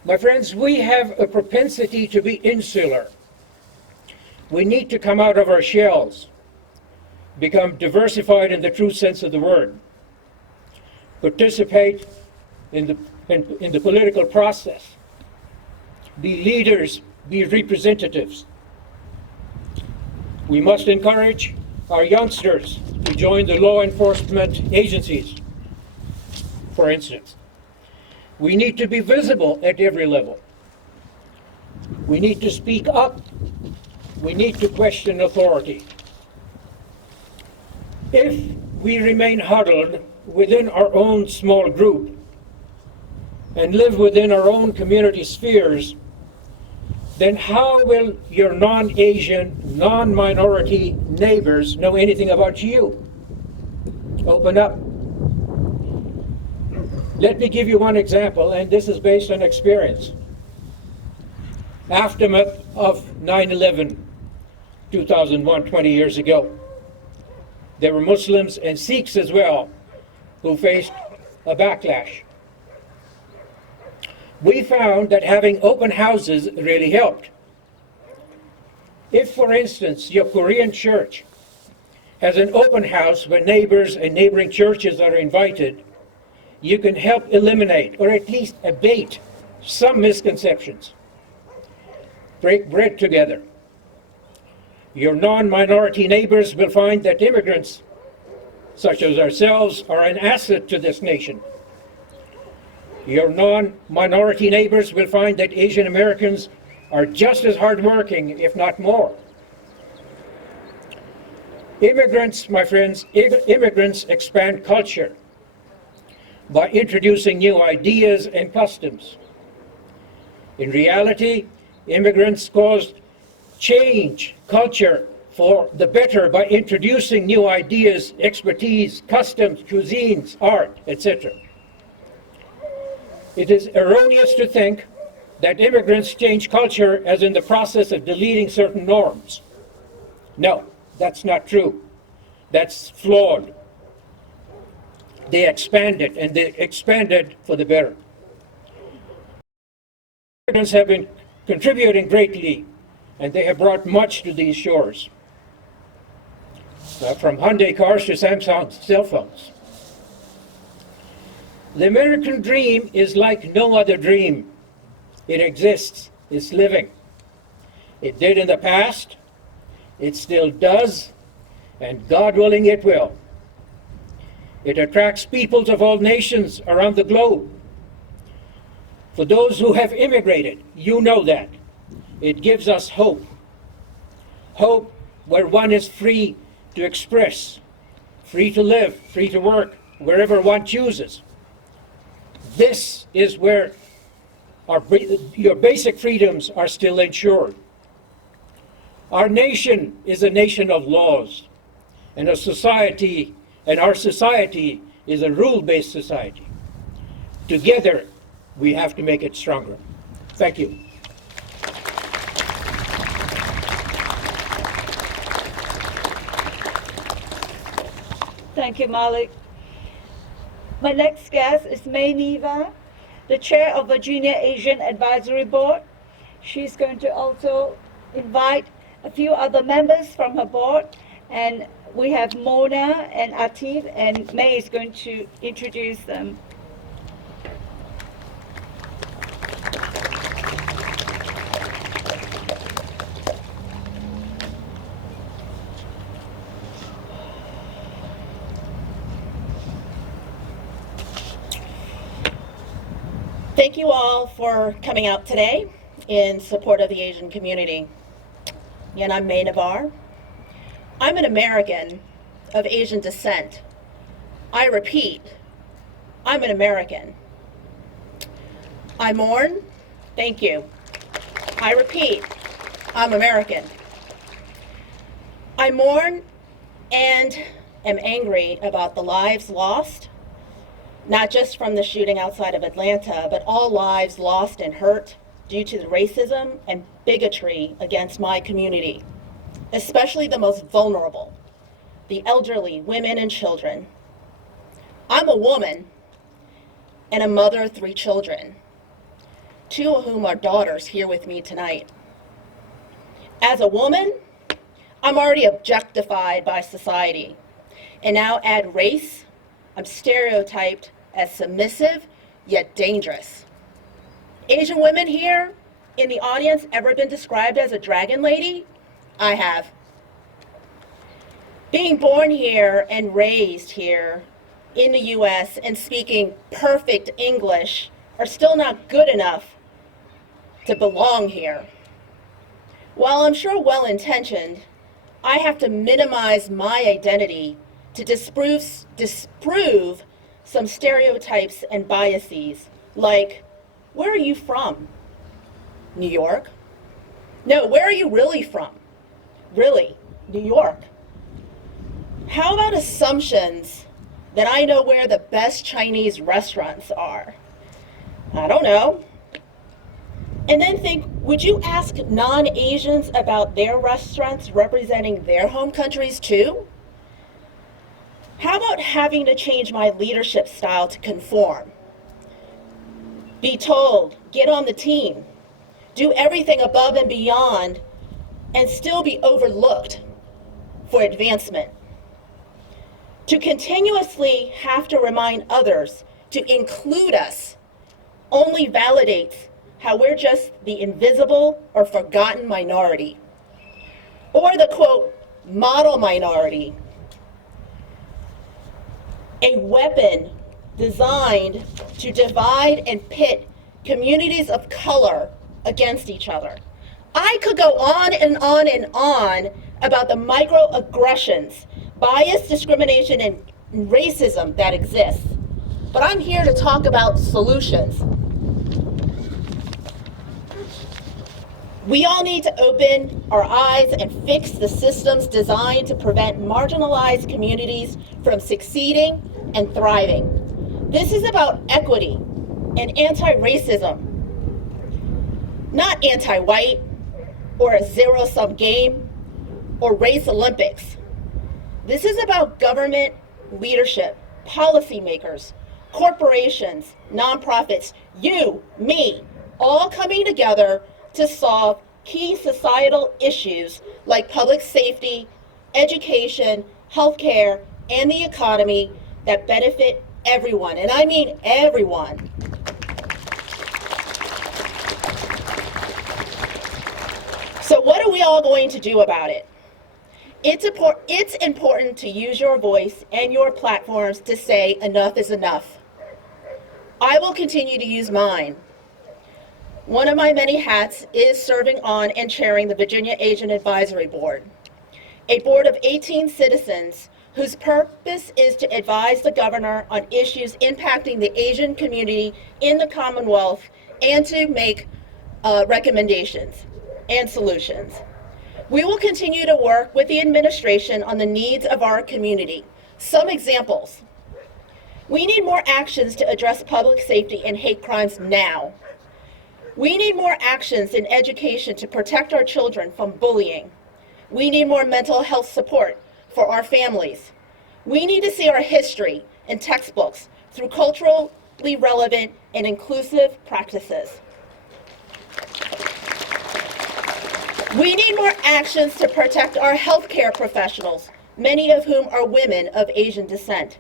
My friends, we have a propensity to be insular. We need to come out of our shells, become diversified in the true sense of the word, participate in the political process, be leaders, be representatives. We must encourage our youngsters to join the law enforcement agencies, for instance. We need to be visible at every level. We need to speak up. We need to question authority. If we remain huddled within our own small group and live within our own community spheres, then how will your non-Asian, non-minority neighbors know anything about you? Open up. Let me give you one example, and this is based on experience. Aftermath of 9/11, 2001, 20 years ago. There were Muslims and Sikhs as well who faced a backlash. We found that having open houses really helped. If, for instance, your Korean church has an open house where neighbors and neighboring churches are invited, you can help eliminate, or at least abate, some misconceptions. Break bread together. Your non-minority neighbors will find that immigrants, such as ourselves, are an asset to this nation. Your non-minority neighbors will find that Asian Americans are just as hardworking, if not more. Immigrants, my friends, immigrants expand culture by introducing new ideas and customs. In reality, immigrants caused change culture for the better by introducing new ideas, expertise, customs, cuisines, art, etc. It is erroneous to think that immigrants change culture as in the process of deleting certain norms. No, that's not true. That's flawed. They expanded, and they expanded for the better. Immigrants have been contributing greatly, and they have brought much to these shores, from Hyundai cars to Samsung cell phones. The American dream is like no other dream. It exists, it's living. It did in the past, it still does, and God willing it will. It attracts peoples of all nations around the globe. For those who have immigrated, you know that. It gives us hope. Hope where one is free to express, free to live, free to work, wherever one chooses. This is where your basic freedoms are still ensured. Our nation is a nation of laws, and our society is a rule-based society. Together, we have to make it stronger. Thank you. Thank you, Malik. My next guest is May Neva, the chair of Virginia Asian Advisory Board. She's going to also invite a few other members from her board, and we have Mona and Atif, and May is going to introduce them. Thank you all for coming out today in support of the Asian community. Again, I'm May Navar. I'm an American of Asian descent. I repeat, I'm an American. I mourn, thank you. I repeat, I'm American. I mourn and am angry about the lives lost, not just from the shooting outside of Atlanta, but all lives lost and hurt due to the racism and bigotry against my community, especially the most vulnerable, the elderly, women and children. I'm a woman and a mother of 3 children, 2 of whom are daughters here with me tonight. As a woman, I'm already objectified by society, and now add race, I'm stereotyped as submissive, yet dangerous. Asian women here in the audience ever been described as a dragon lady? I have. Being born here and raised here in the US and speaking perfect English are still not good enough to belong here. While I'm sure well-intentioned, I have to minimize my identity to disprove some stereotypes and biases, like, where are you from? New York? No, where are you really from? Really, New York. How about assumptions that I know where the best Chinese restaurants are? I don't know. And then think, would you ask non-Asians about their restaurants representing their home countries too? How about having to change my leadership style to conform? Be told, get on the team, do everything above and beyond, and still be overlooked for advancement. To continuously have to remind others to include us only validates how we're just the invisible or forgotten minority, or the quote, model minority, a weapon designed to divide and pit communities of color against each other. I could go on and on and on about the microaggressions, bias, discrimination, and racism that exists, but I'm here to talk about solutions. We all need to open our eyes and fix the systems designed to prevent marginalized communities from succeeding and thriving. This is about equity and anti-racism, not anti-white or a zero-sum game or race Olympics. This is about government leadership, policymakers, corporations, nonprofits, you, me, all coming together to solve key societal issues like public safety, education, healthcare, and the economy that benefit everyone, and I mean everyone. So what are we all going to do about it? It's important to use your voice and your platforms to say enough is enough. I will continue to use mine. One of my many hats is serving on and chairing the Virginia Asian Advisory Board, a board of 18 citizens whose purpose is to advise the governor on issues impacting the Asian community in the Commonwealth and to make recommendations and solutions. We will continue to work with the administration on the needs of our community. Some examples. We need more actions to address public safety and hate crimes now. We need more actions in education to protect our children from bullying. We need more mental health support for our families. We need to see our history in textbooks through culturally relevant and inclusive practices. We need more actions to protect our healthcare professionals, many of whom are women of Asian descent.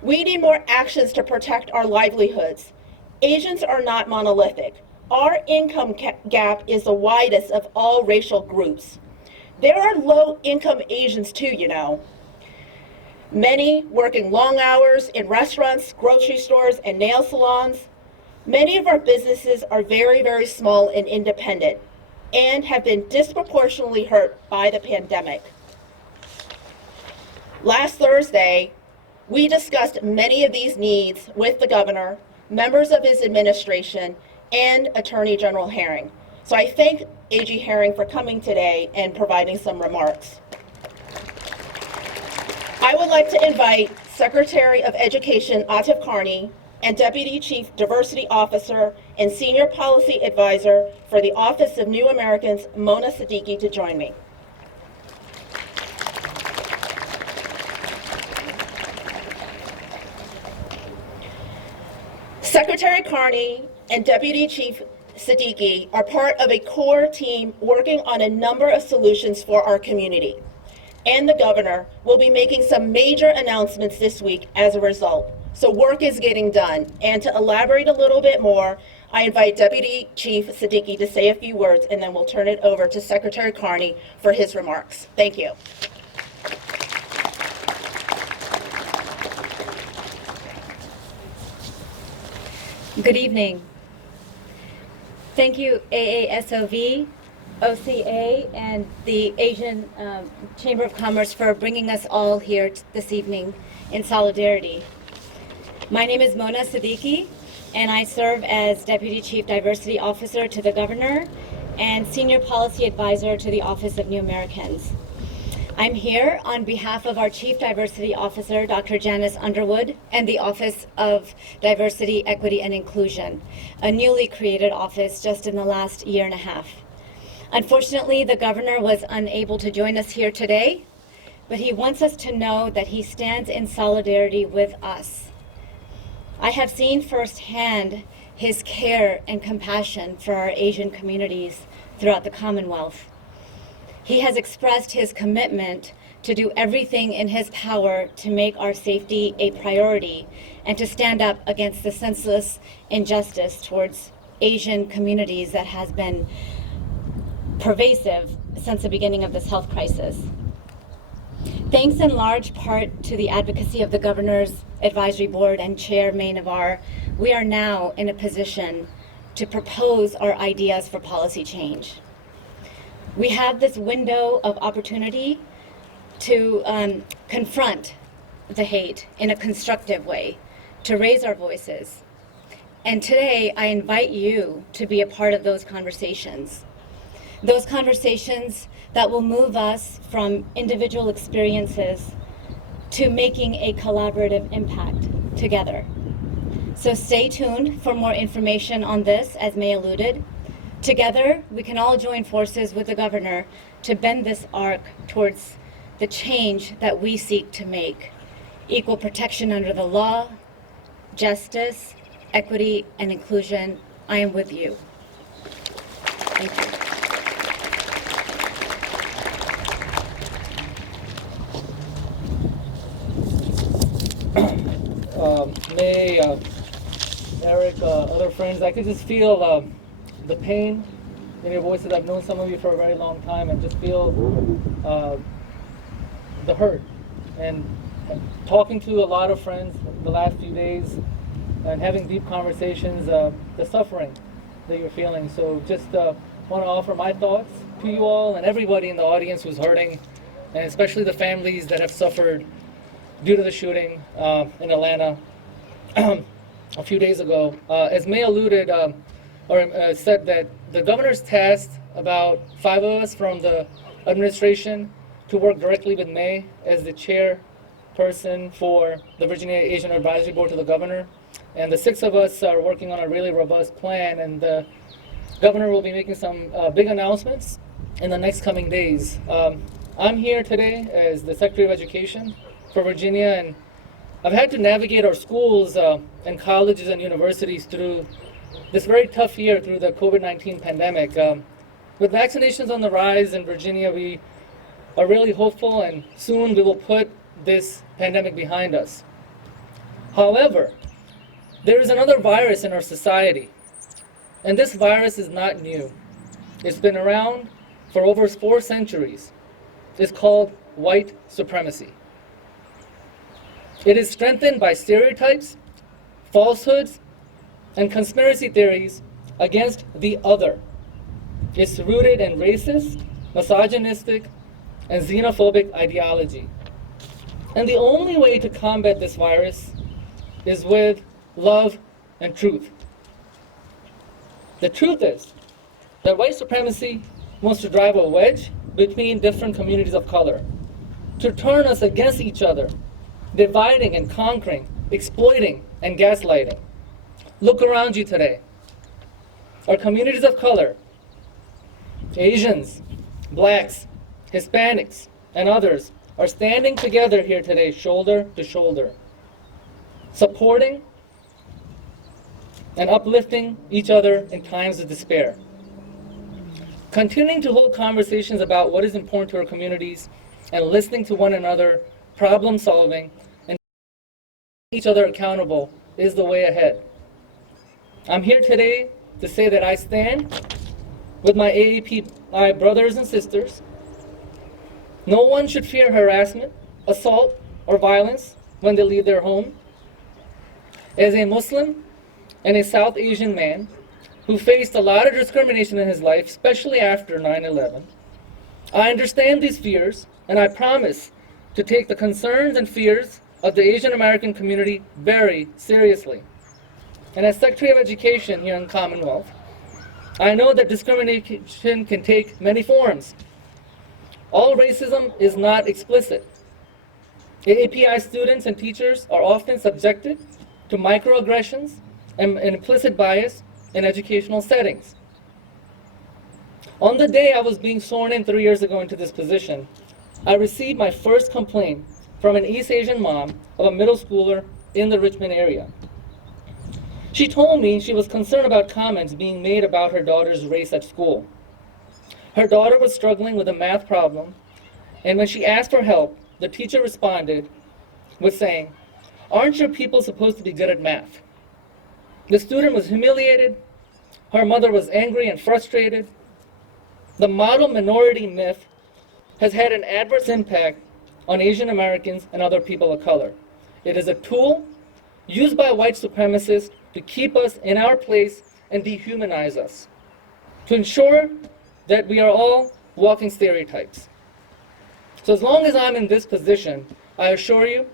We need more actions to protect our livelihoods. Asians are not monolithic. Our income gap is the widest of all racial groups. There are low-income Asians too, you know. Many working long hours in restaurants, grocery stores, and nail salons. Many of our businesses are very, very small and independent and have been disproportionately hurt by the pandemic. Last Thursday, we discussed many of these needs with the governor, members of his administration, and Attorney General Herring. So I thank AG Herring for coming today and providing some remarks. I would like to invite Secretary of Education Atif Carney and Deputy Chief Diversity Officer and Senior Policy Advisor for the Office of New Americans, Mona Siddiqui, to join me. Secretary Carney and Deputy Chief Siddiqui are part of a core team working on a number of solutions for our community. And the governor will be making some major announcements this week as a result. So work is getting done. And to elaborate a little bit more, I invite Deputy Chief Siddiqui to say a few words, and then we'll turn it over to Secretary Carney for his remarks. Thank you. Good evening. Thank you, AASOV, OCA, and the Asian Chamber of Commerce for bringing us all here this evening in solidarity. My name is Mona Siddiqui, and I serve as Deputy Chief Diversity Officer to the Governor and Senior Policy Advisor to the Office of New Americans. I'm here on behalf of our Chief Diversity Officer, Dr. Janice Underwood, and the Office of Diversity, Equity, and Inclusion, a newly created office just in the last year and a half. Unfortunately, the Governor was unable to join us here today, but he wants us to know that he stands in solidarity with us. I have seen firsthand his care and compassion for our Asian communities throughout the Commonwealth. He has expressed his commitment to do everything in his power to make our safety a priority and to stand up against the senseless injustice towards Asian communities that has been pervasive since the beginning of this health crisis. Thanks in large part to the advocacy of the Governor's Advisory Board and Chair May Navar, we are now in a position to propose our ideas for policy change. We have this window of opportunity to confront the hate in a constructive way, to raise our voices. And today, I invite you to be a part of those conversations that will move us from individual experiences to making a collaborative impact together. So stay tuned for more information on this, as May alluded. Together, we can all join forces with the Governor to bend this arc towards the change that we seek to make. Equal protection under the law, justice, equity, and inclusion. I am with you. Thank you. May, Eric, other friends, I could just feel the pain in your voices. I've known some of you for a very long time and just feel the hurt. And talking to a lot of friends the last few days and having deep conversations, the suffering that you're feeling. So just want to offer my thoughts to you all and everybody in the audience who's hurting, and especially the families that have suffered due to the shooting in Atlanta a few days ago. As May alluded, or said that the governor's tasked about 5 of us from the administration to work directly with May as the chairperson for the Virginia Asian Advisory Board to the governor. And the 6 of us are working on a really robust plan, and the governor will be making some big announcements in the next coming days. I'm here today as the Secretary of Education for Virginia, and I've had to navigate our schools and colleges and universities through this very tough year through the COVID-19 pandemic. With vaccinations on the rise in Virginia, we are really hopeful, and soon we will put this pandemic behind us. However, there is another virus in our society, and this virus is not new. It's been around for over 4 centuries. It's called white supremacy. It is strengthened by stereotypes, falsehoods, and conspiracy theories against the other. It's rooted in racist, misogynistic, and xenophobic ideology. And the only way to combat this virus is with love and truth. The truth is that white supremacy wants to drive a wedge between different communities of color, to turn us against each other, dividing and conquering, exploiting and gaslighting. Look around you today. Our communities of color, Asians, blacks, Hispanics, and others are standing together here today, shoulder to shoulder, supporting and uplifting each other in times of despair. Continuing to hold conversations about what is important to our communities and listening to one another, problem solving, and each other accountable is the way ahead. I'm here today to say that I stand with my AAPI brothers and sisters. No one should fear harassment, assault, or violence when they leave their home. As a Muslim and a South Asian man who faced a lot of discrimination in his life, especially after 9/11, I understand these fears, and I promise to take the concerns and fears of the Asian American community very seriously. And as Secretary of Education here in Commonwealth, I know that discrimination can take many forms. All racism is not explicit. AAPI students and teachers are often subjected to microaggressions and implicit bias in educational settings. On the day I was being sworn in 3 years ago into this position, I received my first complaint from an East Asian mom of a middle schooler in the Richmond area. She told me she was concerned about comments being made about her daughter's race at school. Her daughter was struggling with a math problem, and when she asked for help, the teacher responded with saying, "Aren't your people supposed to be good at math?" The student was humiliated. Her mother was angry and frustrated. The model minority myth has had an adverse impact on Asian Americans and other people of color. It is a tool used by white supremacists to keep us in our place and dehumanize us, to ensure that we are all walking stereotypes. So as long as I'm in this position, I assure you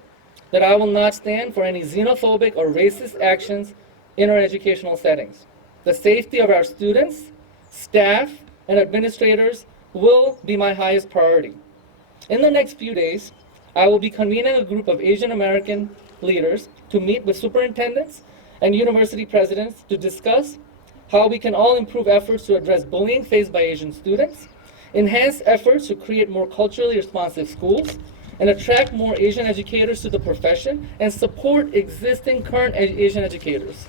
that I will not stand for any xenophobic or racist actions in our educational settings. The safety of our students, staff, and administrators will be my highest priority. In the next few days, I will be convening a group of Asian American leaders to meet with superintendents and university presidents to discuss how we can all improve efforts to address bullying faced by Asian students, enhance efforts to create more culturally responsive schools, and attract more Asian educators to the profession, and support existing current Asian educators.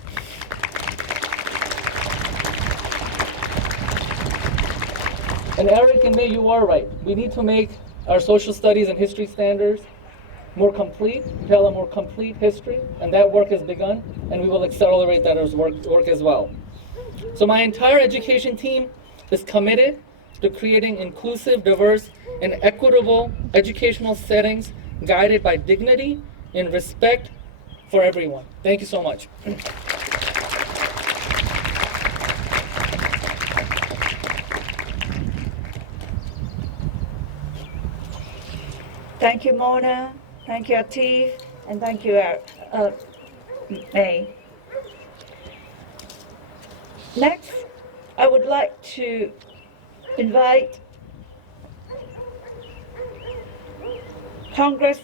And Eric and May, you are right. We need to make our social studies and history standards more complete, tell a more complete history, and that work has begun, and we will accelerate that work as well. So my entire education team is committed to creating inclusive, diverse, and equitable educational settings guided by dignity and respect for everyone. Thank you so much. Thank you, Mona. Thank you, Atif. And thank you, May. Next, I would like to invite Senator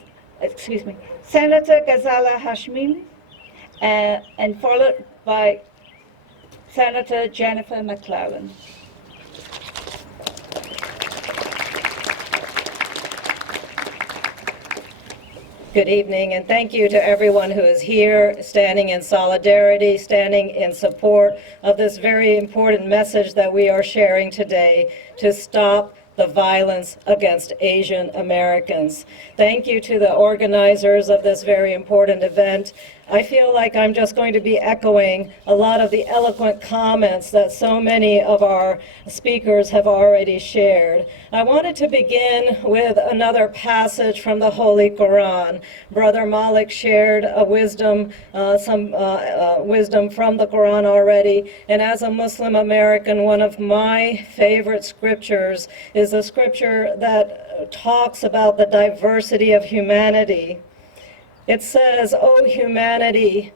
Ghazala Hashmi, and followed by Senator Jennifer Mclaren. Good evening, and thank you to everyone who is here, standing in solidarity, standing in support of this very important message that we are sharing today to stop the violence against Asian Americans. Thank you to the organizers of this very important event. I feel like I'm just going to be echoing a lot of the eloquent comments that so many of our speakers have already shared. I wanted to begin with another passage from the Holy Quran. Brother Malik shared a wisdom, some wisdom from the Quran already, and as a Muslim American, one of my favorite scriptures is a scripture that talks about the diversity of humanity. It says, "O humanity,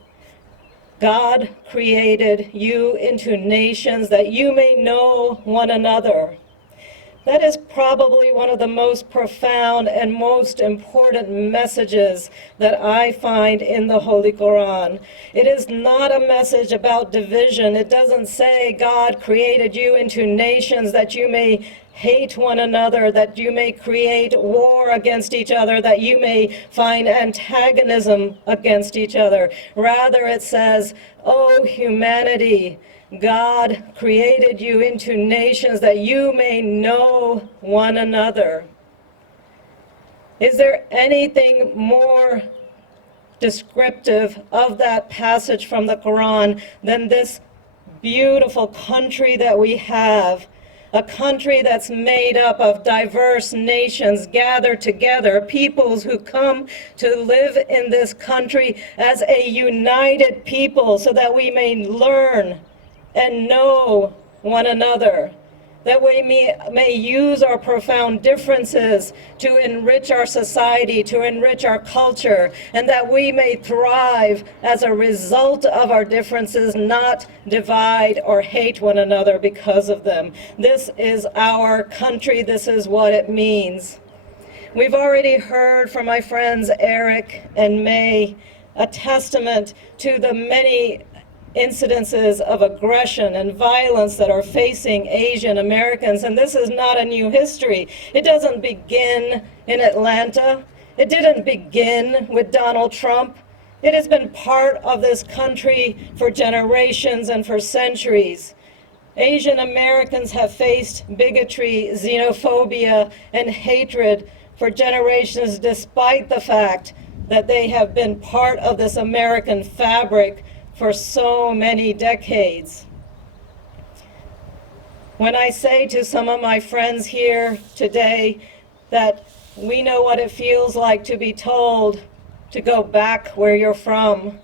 God created you into nations that you may know one another." That is probably one of the most profound and most important messages that I find in the Holy Quran. It is not a message about division. It doesn't say God created you into nations that you may hate one another, that you may create war against each other, that you may find antagonism against each other. Rather, it says, "O humanity, God created you into nations that you may know one another." Is there anything more descriptive of that passage from the Quran than this beautiful country that we have? A country that's made up of diverse nations gathered together, peoples who come to live in this country as a united people so that we may learn and know one another, that we may use our profound differences to enrich our society, to enrich our culture, and that we may thrive as a result of our differences, not divide or hate one another because of them. This is our country. This is what it means. We've already heard from my friends Eric and May a testament to the many incidences of aggression and violence that are facing Asian Americans, and this is not a new history. It doesn't begin in Atlanta. It didn't begin with Donald Trump. It has been part of this country for generations and for centuries. Asian Americans have faced bigotry, xenophobia, and hatred for generations, despite the fact that they have been part of this American fabric for so many decades. When I say to some of my friends here today that we know what it feels like to be told to go back where you're from,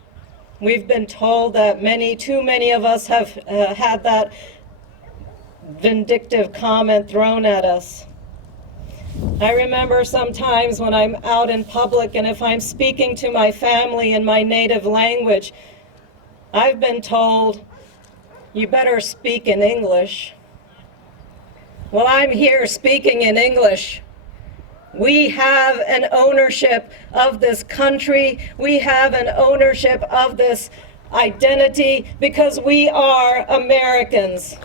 we've been told that too many of us have had that vindictive comment thrown at us. I remember sometimes when I'm out in public and if I'm speaking to my family in my native language, I've been told, "You better speak in English." Well, I'm here speaking in English. We have an ownership of this country. We have an ownership of this identity because we are Americans.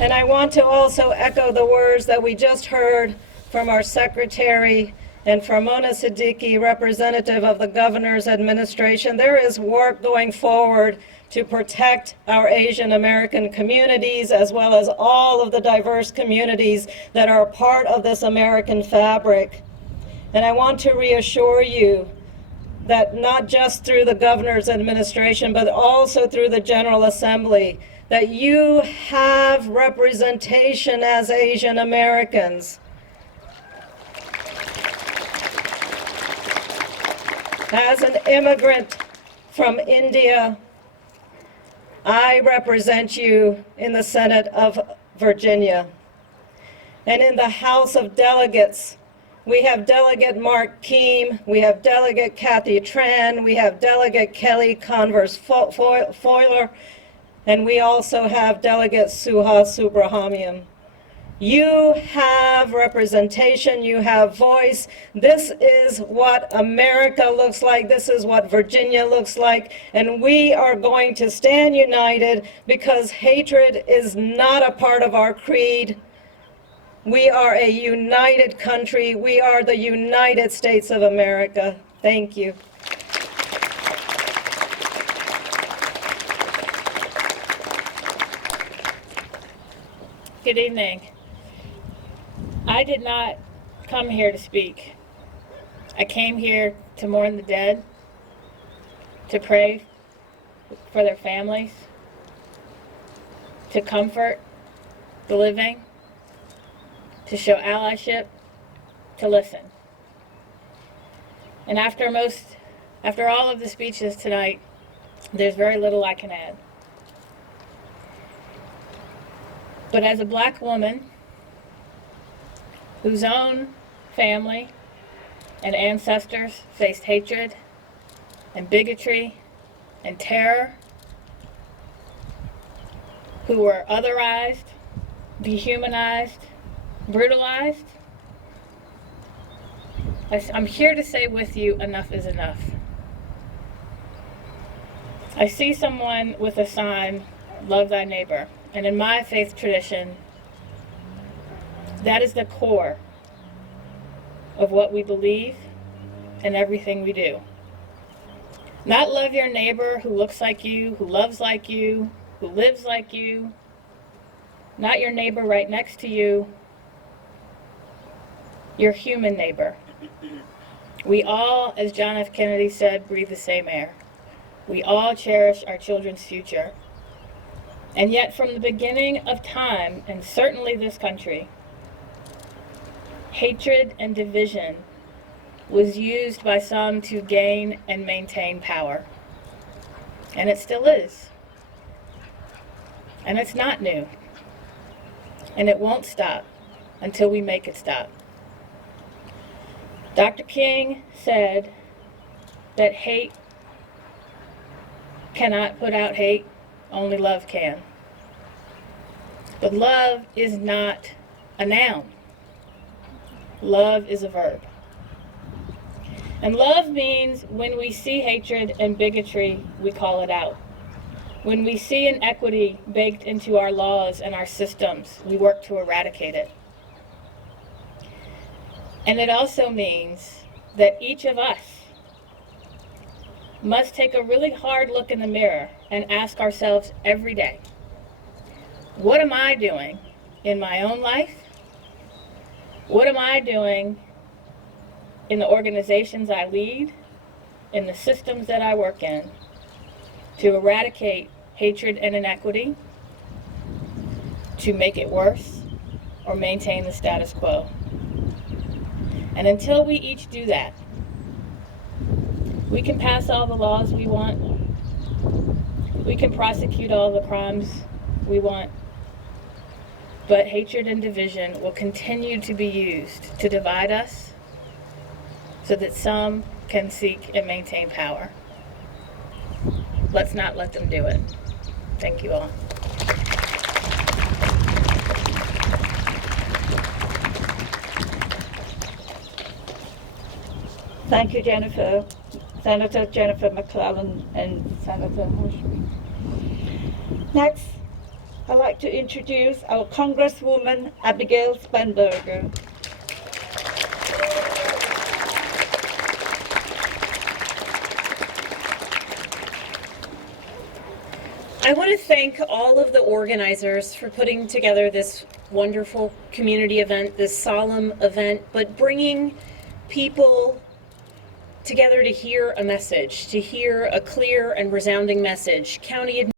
And I want to also echo the words that we just heard from our Secretary and from Mona Siddiqui, representative of the Governor's administration. There is work going forward to protect our Asian American communities as well as all of the diverse communities that are part of this American fabric. And I want to reassure you that not just through the Governor's administration, but also through the General Assembly, that you have representation as Asian Americans. As an immigrant from India, I represent you in the Senate of Virginia. And in the House of Delegates, we have Delegate Mark Keem, we have Delegate Kathy Tran, we have Delegate Kelly Converse Foiler, And we also have Delegate Suha Subrahmanyam. You have representation, you have voice. This is what America looks like, this is what Virginia looks like, and we are going to stand united because hatred is not a part of our creed. We are a united country. We are the United States of America. Thank you. Good evening. I did not come here to speak. I came here to mourn the dead, to pray for their families, to comfort the living, to show allyship, to listen. And after all of the speeches tonight, there's very little I can add. But as a black woman whose own family and ancestors faced hatred and bigotry and terror, who were otherized, dehumanized, brutalized, I'm here to say with you, enough is enough. I see someone with a sign, "Love thy neighbor," and in my faith tradition, that is the core of what we believe and everything we do. Not love your neighbor who looks like you, who loves like you, who lives like you. Not your neighbor right next to you. Your human neighbor. We all, as John F. Kennedy said, breathe the same air. We all cherish our children's future. And yet from the beginning of time, and certainly this country, hatred and division was used by some to gain and maintain power. And it still is. And it's not new. And it won't stop until we make it stop. Dr. King said that hate cannot put out hate, only love can. But love is not a noun. Love is a verb. And love means when we see hatred and bigotry, we call it out. When we see inequity baked into our laws and our systems, we work to eradicate it. And it also means that each of us must take a really hard look in the mirror and ask ourselves every day, what am I doing in my own life? What am I doing in the organizations I lead, in the systems that I work in, to eradicate hatred and inequity, to make it worse, or maintain the status quo? And until we each do that, we can pass all the laws we want, we can prosecute all the crimes we want, but hatred and division will continue to be used to divide us so that some can seek and maintain power. Let's not let them do it. Thank you all. Thank you, Jennifer. Senator Jennifer McClellan and Senator Hushby. Next, I'd like to introduce our Congresswoman Abigail Spanberger. I want to thank all of the organizers for putting together this wonderful community event, this solemn event, but bringing people together to hear a message, to hear a clear and resounding message. County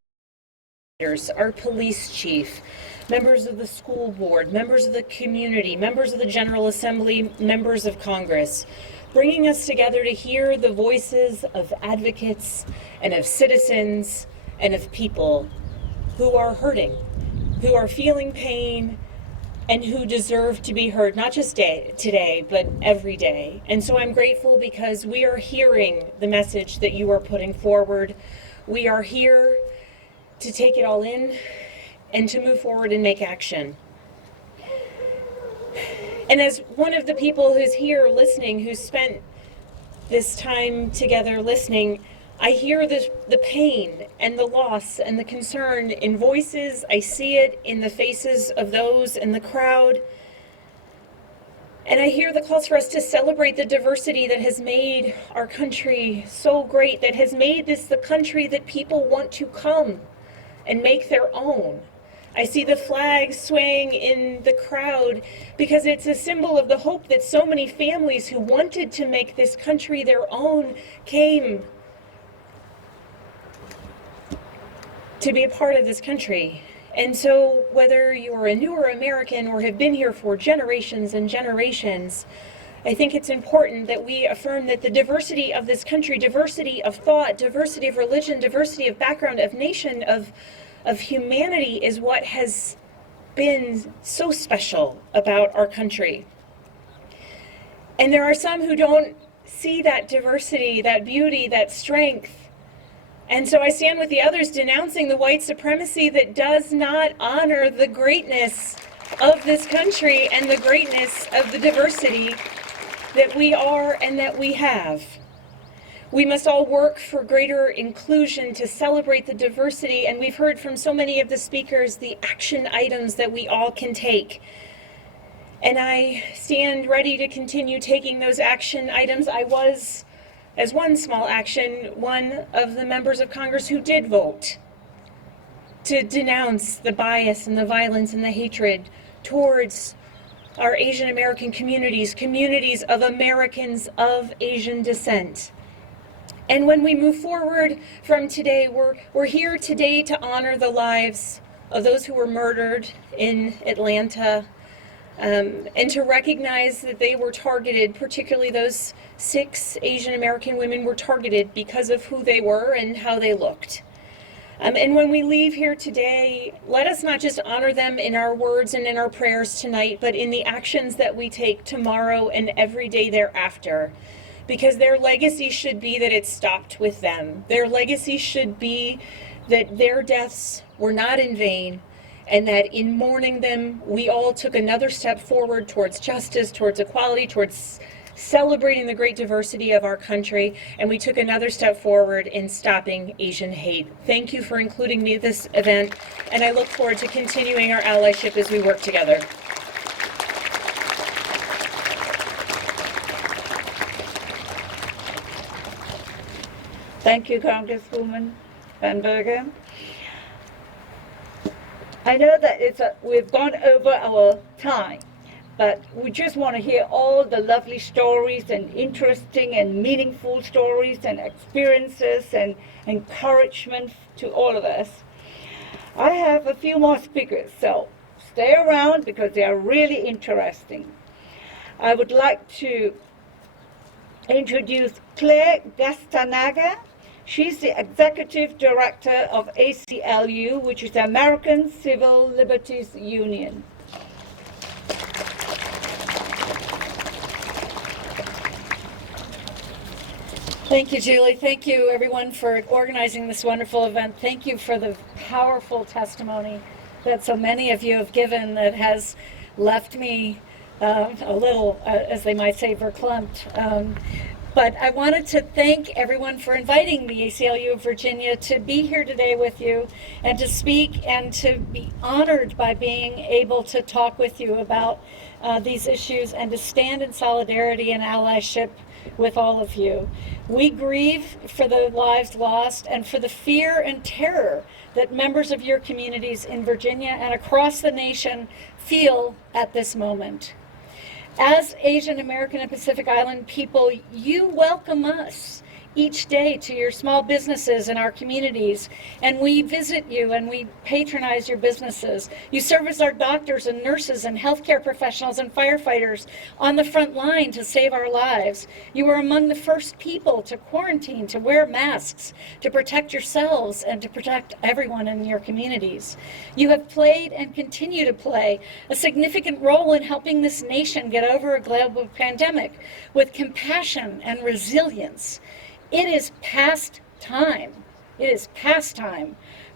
administrators, our police chief, members of the school board, members of the community, members of the General Assembly, members of Congress, bringing us together to hear the voices of advocates and of citizens and of people who are hurting, who are feeling pain, and who deserve to be heard, not just today, but every day. And so I'm grateful because we are hearing the message that you are putting forward. We are here to take it all in and to move forward and make action. And as one of the people who's here listening, who's spent this time together listening, I hear the pain and the loss and the concern in voices. I see it in the faces of those in the crowd. And I hear the calls for us to celebrate the diversity that has made our country so great, that has made this the country that people want to come and make their own. I see the flag swaying in the crowd because it's a symbol of the hope that so many families who wanted to make this country their own came to be a part of this country. And so whether you're a newer American or have been here for generations and generations, I think it's important that we affirm that the diversity of this country, diversity of thought, diversity of religion, diversity of background, of nation, of humanity is what has been so special about our country. And there are some who don't see that diversity, that beauty, that strength. And so I stand with the others denouncing the white supremacy that does not honor the greatness of this country and the greatness of the diversity that we are and that we have. We must all work for greater inclusion to celebrate the diversity, and we've heard from so many of the speakers the action items that we all can take. And I stand ready to continue taking those action items. I was, as one small action, one of the members of Congress who did vote to denounce the bias and the violence and the hatred towards our Asian American communities, communities of Americans of Asian descent. And when we move forward from today, we're here today to honor the lives of those who were murdered in Atlanta, and to recognize that they were targeted, particularly those 6 Asian American women were targeted because of who they were and how they looked. And when we leave here today, let us not just honor them in our words and in our prayers tonight, but in the actions that we take tomorrow and every day thereafter. Because their legacy should be that it stopped with them. Their legacy should be that their deaths were not in vain, and that in mourning them, we all took another step forward towards justice, towards equality, towards celebrating the great diversity of our country, and we took another step forward in stopping Asian hate. Thank you for including me at this event, and I look forward to continuing our allyship as we work together. Thank you, Congresswoman Van Bergen. I know that we've gone over our time, but we just want to hear all the lovely stories and interesting and meaningful stories and experiences and encouragement to all of us. I have a few more speakers, so stay around because they are really interesting. I would like to introduce Claire Gastanaga. She's the Executive Director of ACLU, which is the American Civil Liberties Union. Thank you, Julie. Thank you, everyone, for organizing this wonderful event. Thank you for the powerful testimony that so many of you have given that has left me a little, as they might say, verklempt. But I wanted to thank everyone for inviting the ACLU of Virginia to be here today with you and to speak and to be honored by being able to talk with you about these issues and to stand in solidarity and allyship with all of you. We grieve for the lives lost and for the fear and terror that members of your communities in Virginia and across the nation feel at this moment. As Asian American and Pacific Island people, you welcome us each day to your small businesses in our communities, and we visit you and we patronize your businesses. You serve as our doctors and nurses and healthcare professionals and firefighters on the front line to save our lives. You were among the first people to quarantine, to wear masks, to protect yourselves and to protect everyone in your communities. You have played and continue to play a significant role in helping this nation get over a global pandemic with compassion and resilience. It is past time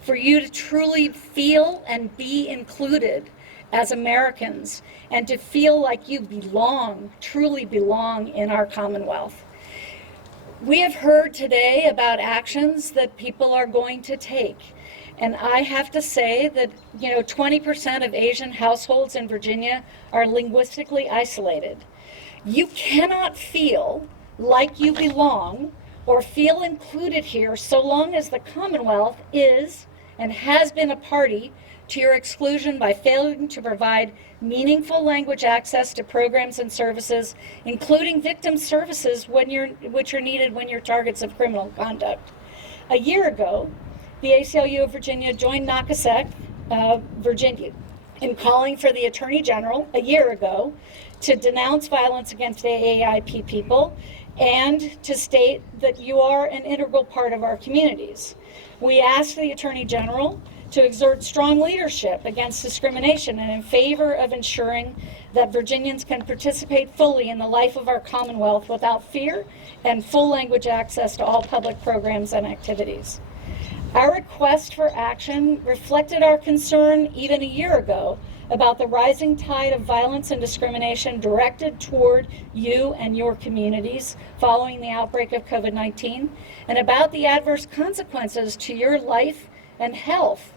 for you to truly feel and be included as Americans and to feel like you belong, truly belong in our Commonwealth. We have heard today about actions that people are going to take. And I have to say that, 20% of Asian households in Virginia are linguistically isolated. You cannot feel like you belong or feel included here so long as the Commonwealth is and has been a party to your exclusion by failing to provide meaningful language access to programs and services, including victim services which are needed when you're targets of criminal conduct. A year ago, the ACLU of Virginia joined NACASEC, Virginia, in calling for the Attorney General a year ago to denounce violence against AAIP people and to state that you are an integral part of our communities. We asked the Attorney General to exert strong leadership against discrimination and in favor of ensuring that Virginians can participate fully in the life of our Commonwealth without fear and full language access to all public programs and activities. Our request for action reflected our concern even a year ago about the rising tide of violence and discrimination directed toward you and your communities following the outbreak of COVID-19, and about the adverse consequences to your life and health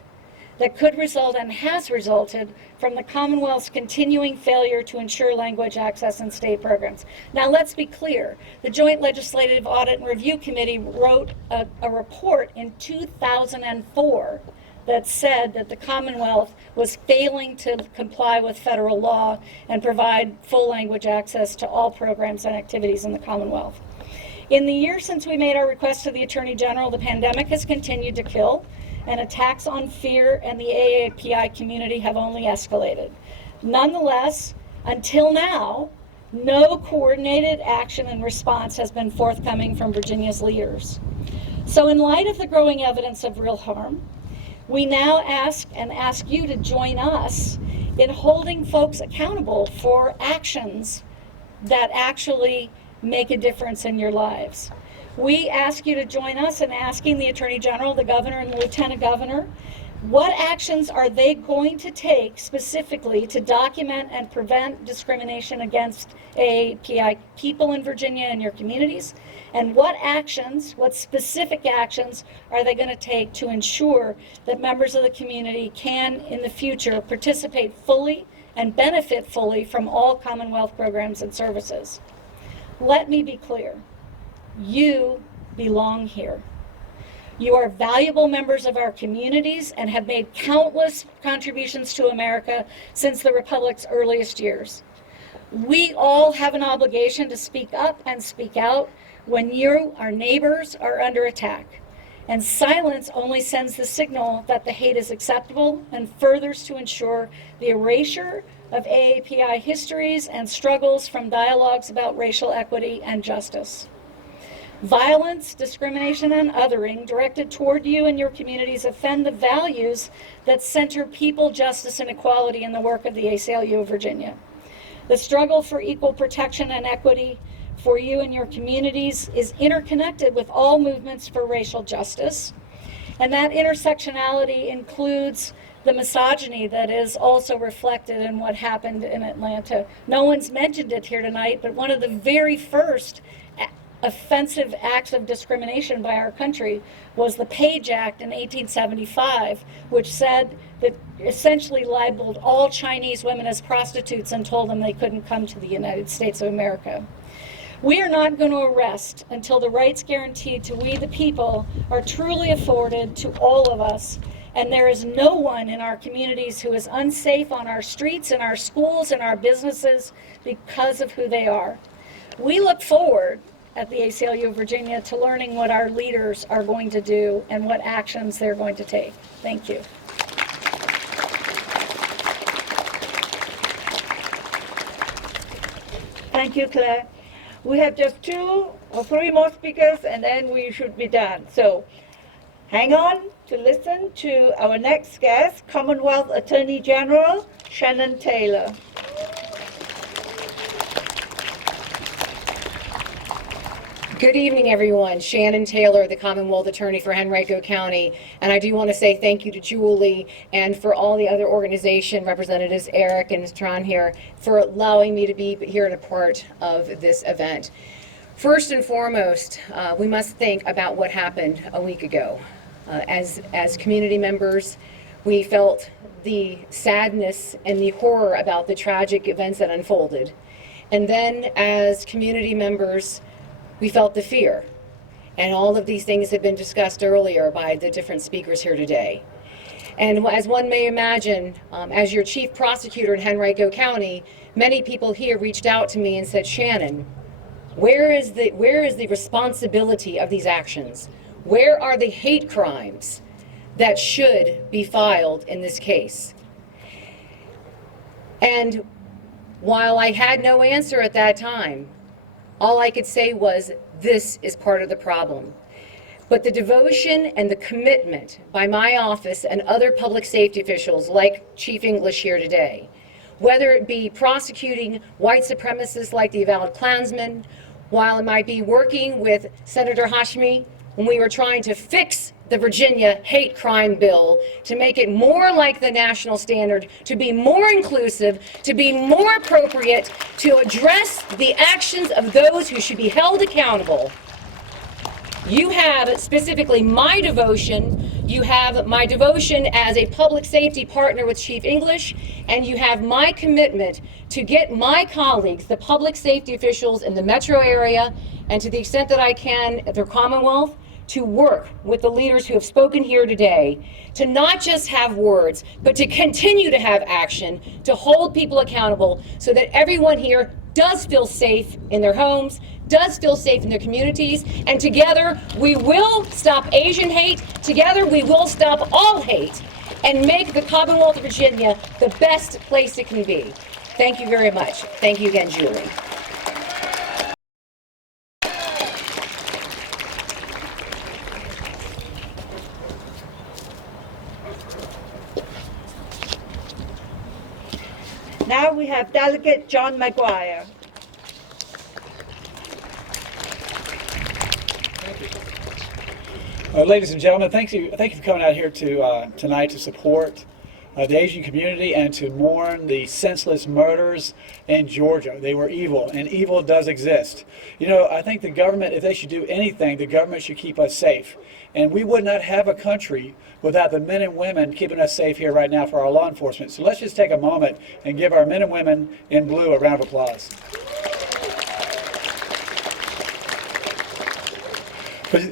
that could result and has resulted from the Commonwealth's continuing failure to ensure language access in state programs. Now let's be clear, the Joint Legislative Audit and Review Committee wrote a report in 2004 that said that the Commonwealth was failing to comply with federal law and provide full language access to all programs and activities in the Commonwealth. In the year since we made our request to the Attorney General, the pandemic has continued to kill, and attacks on fear and the AAPI community have only escalated. Nonetheless, until now, no coordinated action and response has been forthcoming from Virginia's leaders. So in light of the growing evidence of real harm, we now ask you to join us in holding folks accountable for actions that actually make a difference in your lives. We ask you to join us in asking the Attorney General, the Governor, and the Lieutenant Governor, what actions are they going to take specifically to document and prevent discrimination against AAPI people in Virginia and your communities? And what specific actions are they going to take to ensure that members of the community can, in the future, participate fully and benefit fully from all Commonwealth programs and services? Let me be clear. You belong here. You are valuable members of our communities and have made countless contributions to America since the Republic's earliest years. We all have an obligation to speak up and speak out when you, our neighbors, are under attack. And silence only sends the signal that the hate is acceptable and furthers to ensure the erasure of AAPI histories and struggles from dialogues about racial equity and justice. Violence, discrimination, and othering directed toward you and your communities offend the values that center people, justice, and equality in the work of the ACLU of Virginia. The struggle for equal protection and equity for you and your communities is interconnected with all movements for racial justice, and that intersectionality includes the misogyny that is also reflected in what happened in Atlanta. No one's mentioned it here tonight, but one of the very first offensive acts of discrimination by our country was the Page Act in 1875, which said that essentially labeled all Chinese women as prostitutes and told them they couldn't come to the United States of America. We are not going to rest until the rights guaranteed to we the people are truly afforded to all of us, and there is no one in our communities who is unsafe on our streets, in our schools, in our businesses because of who they are. We look forward at the ACLU of Virginia to learning what our leaders are going to do and what actions they're going to take. Thank you. Thank you, Claire. We have just 2 or 3 more speakers and then we should be done. So hang on to listen to our next guest, Commonwealth Attorney General Shannon Taylor. Good evening, everyone. Shannon Taylor, the Commonwealth Attorney for Henrico County. And I do want to say thank you to Julie and for all the other organization representatives, Eric and Tron here, for allowing me to be here and a part of this event. First and foremost, we must think about what happened a week ago. As community members, we felt the sadness and the horror about the tragic events that unfolded. And then as community members, we felt the fear. And all of these things have been discussed earlier by the different speakers here today. And as one may imagine, as your chief prosecutor in Henrico County, many people here reached out to me and said, Shannon, where is the responsibility of these actions? Where are the hate crimes that should be filed in this case? And while I had no answer at that time, all I could say was, this is part of the problem. But the devotion and the commitment by my office and other public safety officials like Chief English here today, whether it be prosecuting white supremacists like the avowed Klansmen, while it might be working with Senator Hashmi when we were trying to fix the Virginia hate crime bill to make it more like the national standard, to be more inclusive, to be more appropriate, to address the actions of those who should be held accountable. You have specifically my devotion. You have my devotion as a public safety partner with Chief English, and you have my commitment to get my colleagues, the public safety officials in the metro area, and to the extent that I can at the Commonwealth, to work with the leaders who have spoken here today, to not just have words, but to continue to have action, to hold people accountable so that everyone here does feel safe in their homes, does feel safe in their communities, and together we will stop Asian hate, together we will stop all hate, and make the Commonwealth of Virginia the best place it can be. Thank you very much. Thank you again, Julie. Now we have Delegate John Mcguire. Ladies and gentlemen, thank you for coming out here tonight to support the Asian community and to mourn the senseless murders in Georgia. They were evil, and evil does exist. You know, I think the government, if they should do anything, the government should keep us safe. And we would not have a country without the men and women keeping us safe here right now for our law enforcement. So let's just take a moment and give our men and women in blue a round of applause.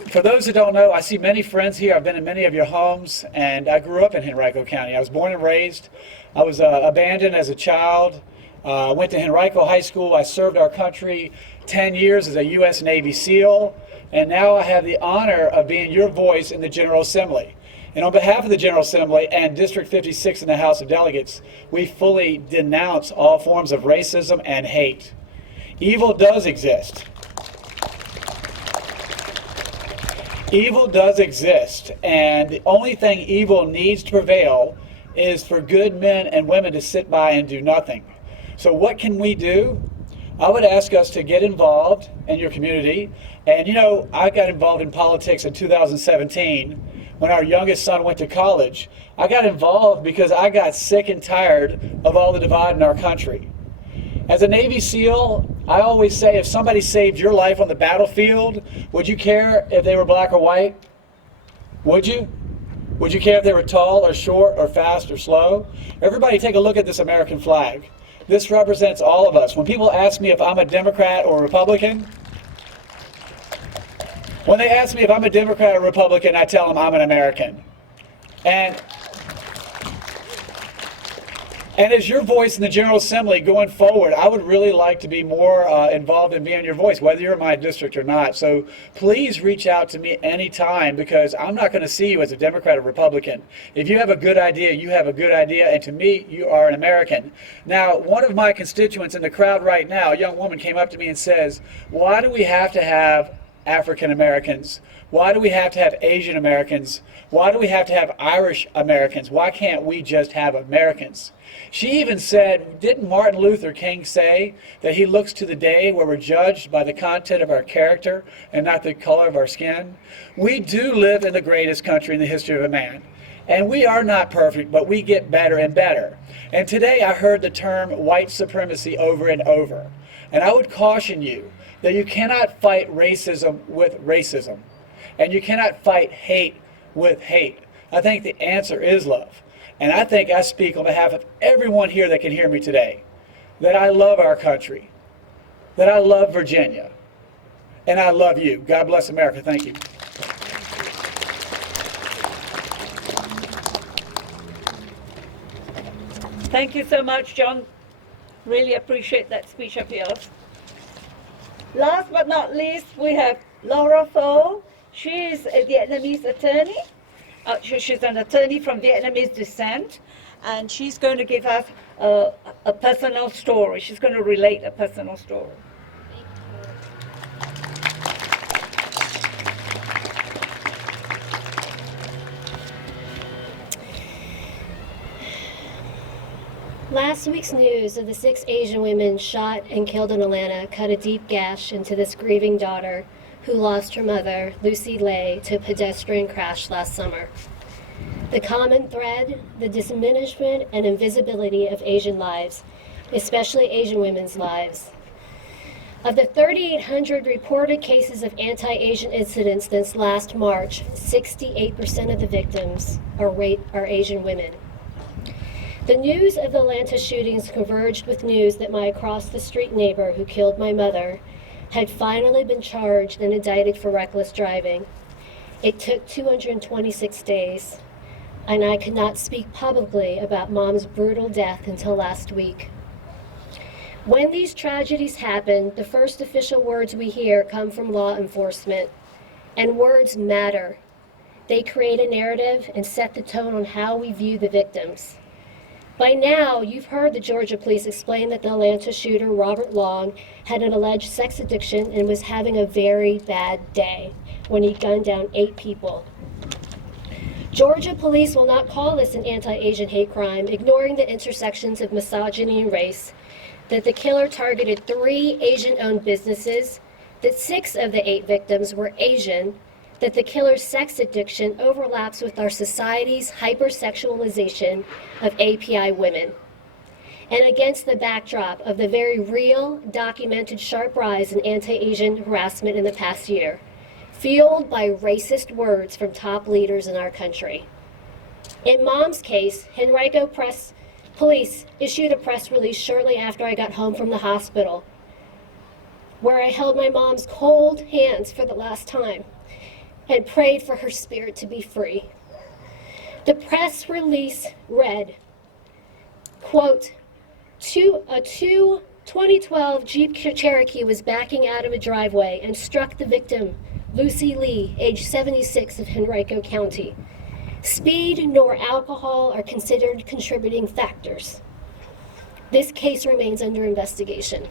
For those who don't know, I see many friends here. I've been in many of your homes, and I grew up in Henrico County. I was born and raised. I was abandoned as a child. Went to Henrico High School. I served our country 10 years as a U.S. Navy SEAL, and now I have the honor of being your voice in the General Assembly. And on behalf of the General Assembly and District 56 in the House of Delegates, we fully denounce all forms of racism and hate. Evil does exist. Evil does exist, and the only thing evil needs to prevail is for good men and women to sit by and do nothing. So what can we do? I would ask us to get involved in your community. And you know, I got involved in politics in 2017 when our youngest son went to college. I got involved because I got sick and tired of all the divide in our country. As a Navy SEAL, I always say if somebody saved your life on the battlefield, would you care if they were black or white? Would you? Would you care if they were tall or short or fast or slow? Everybody take a look at this American flag. This represents all of us. When people ask me if I'm a Democrat or a Republican, when they ask me if I'm a Democrat or Republican, I tell them I'm an American. And as your voice in the General Assembly going forward, I would really like to be more involved in being your voice, whether you're in my district or not. So please reach out to me anytime, because I'm not going to see you as a Democrat or Republican. If you have a good idea, you have a good idea, and to me, you are an American. Now, one of my constituents in the crowd right now, a young woman, came up to me and says, why do we have to have African Americans? Why do we have to have Asian Americans? Why do we have to have Irish Americans? Why can't we just have Americans? She even said, didn't Martin Luther King say that he looks to the day where we're judged by the content of our character and not the color of our skin? We do live in the greatest country in the history of a man. And we are not perfect, but we get better and better. And today I heard the term white supremacy over and over. And I would caution you that you cannot fight racism with racism. And you cannot fight hate with hate. I think the answer is love. And I think I speak on behalf of everyone here that can hear me today, that I love our country, that I love Virginia, and I love you. God bless America. Thank you. Thank you so much, John. Really appreciate that speech of yours. Last but not least, we have Laura Pho. She is a Vietnamese attorney. She's an attorney from Vietnamese descent, and she's going to give us a personal story. She's going to relate a personal story. Last week's news of the 6 Asian women shot and killed in Atlanta cut a deep gash into this grieving daughter who lost her mother, Lucy Lay, to a pedestrian crash last summer. The common thread, the diminishment and invisibility of Asian lives, especially Asian women's lives. Of the 3,800 reported cases of anti-Asian incidents since last March, 68% of the victims are Asian women. The news of the Atlanta shootings converged with news that my across-the-street neighbor who killed my mother had finally been charged and indicted for reckless driving. It took 226 days, and I could not speak publicly about Mom's brutal death until last week. When these tragedies happen, the first official words we hear come from law enforcement, and words matter. They create a narrative and set the tone on how we view the victims. By now, you've heard the Georgia police explain that the Atlanta shooter, Robert Long, had an alleged sex addiction and was having a very bad day when he gunned down 8 people. Georgia police will not call this an anti-Asian hate crime, ignoring the intersections of misogyny and race, that the killer targeted 3 Asian-owned businesses, that 6 of the 8 victims were Asian, that the killer's sex addiction overlaps with our society's hypersexualization of API women. And against the backdrop of the very real, documented sharp rise in anti-Asian harassment in the past year, fueled by racist words from top leaders in our country. In Mom's case, Henrico Police issued a press release shortly after I got home from the hospital, where I held my mom's cold hands for the last time and prayed for her spirit to be free. The press release read, quote, a 2012 Jeep Cherokee was backing out of a driveway and struck the victim, Lucy Lee, age 76 of Henrico County. Speed nor alcohol are considered contributing factors. This case remains under investigation.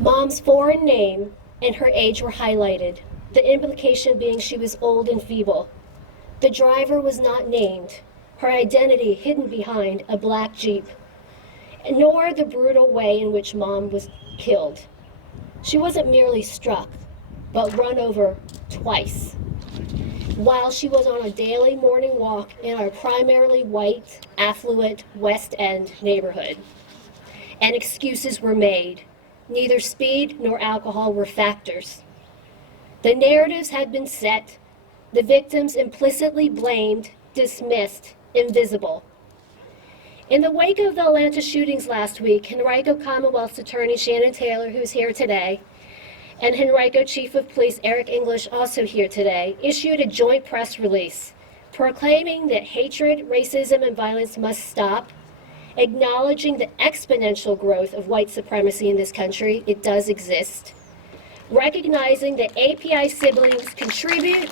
Mom's foreign name and her age were highlighted, the implication being she was old and feeble. The driver was not named, her identity hidden behind a black Jeep, nor the brutal way in which Mom was killed. She wasn't merely struck, but run over twice, while she was on a daily morning walk in our primarily white, affluent West End neighborhood. And excuses were made. Neither speed nor alcohol were factors. The narratives had been set, the victims implicitly blamed, dismissed, invisible. In the wake of the Atlanta shootings last week, Henrico Commonwealth's Attorney Shannon Taylor, who's here today, and Henrico Chief of Police Eric English, also here today, issued a joint press release proclaiming that hatred, racism, and violence must stop, acknowledging the exponential growth of white supremacy in this country. It does exist. Recognizing that API siblings contribute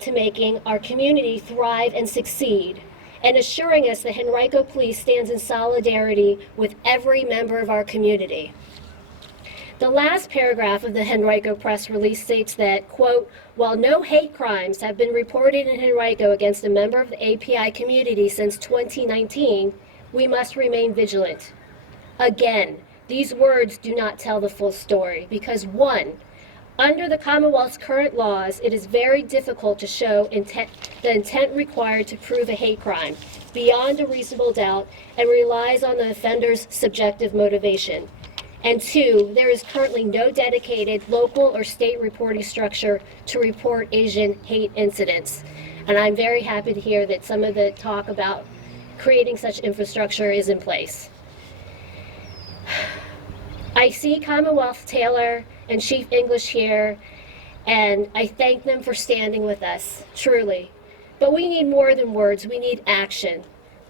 to making our community thrive and succeed, and assuring us that Henrico Police stands in solidarity with every member of our community. The last paragraph of the Henrico press release states that, quote, while no hate crimes have been reported in Henrico against a member of the API community since 2019, we must remain vigilant. Again, these words do not tell the full story because, one, under the Commonwealth's current laws, it is very difficult to show the intent required to prove a hate crime beyond a reasonable doubt and relies on the offender's subjective motivation. And two, there is currently no dedicated local or state reporting structure to report Asian hate incidents. And I'm very happy to hear that some of the talk about creating such infrastructure is in place. I see Commonwealth Taylor and Chief English here, and I thank them for standing with us, truly. But we need more than words, we need action.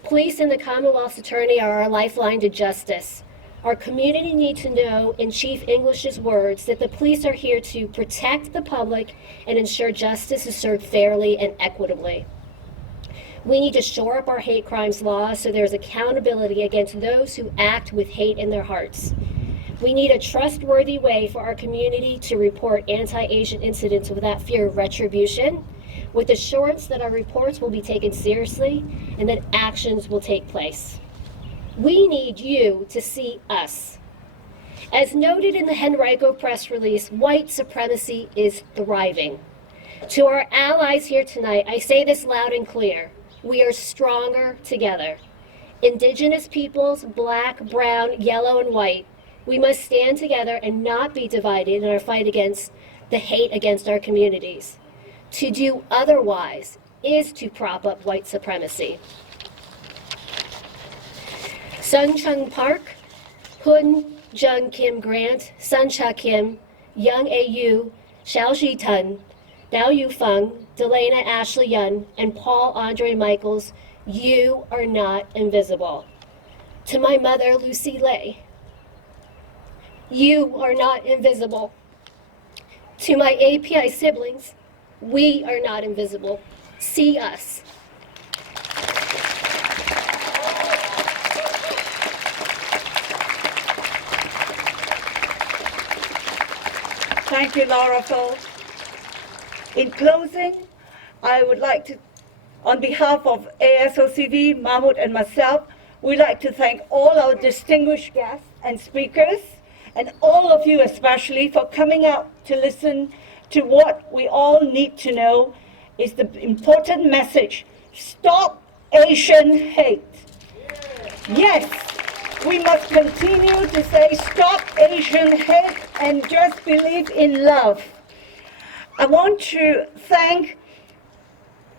Police and the Commonwealth's attorney are our lifeline to justice. Our community needs to know, in Chief English's words, that the police are here to protect the public and ensure justice is served fairly and equitably. We need to shore up our hate crimes law so there's accountability against those who act with hate in their hearts. We need a trustworthy way for our community to report anti-Asian incidents without fear of retribution, with assurance that our reports will be taken seriously and that actions will take place. We need you to see us. As noted in the Henrico press release, white supremacy is thriving. To our allies here tonight, I say this loud and clear. We are stronger together. Indigenous peoples, black, brown, yellow, and white, we must stand together and not be divided in our fight against the hate against our communities. To do otherwise is to prop up white supremacy. Sun Chung Park, Hun Jung Kim Grant, Sun Cha Kim, Young A.U., Xiao Ji Tun, Dao Yu Feng, Delana Ashley Yun, and Paul Andre Michaels, you are not invisible. To my mother, Lucy Lay, you are not invisible. To my API siblings, we are not invisible. See us. Thank you, Laura Phil. In closing, I would like to, on behalf of ASOCV, Mahmoud, and myself, we'd like to thank all our distinguished guests and speakers, and all of you especially, for coming out to listen to what we all need to know is the important message: stop Asian hate. Yes, we must continue to say stop Asian hate and just believe in love. I want to thank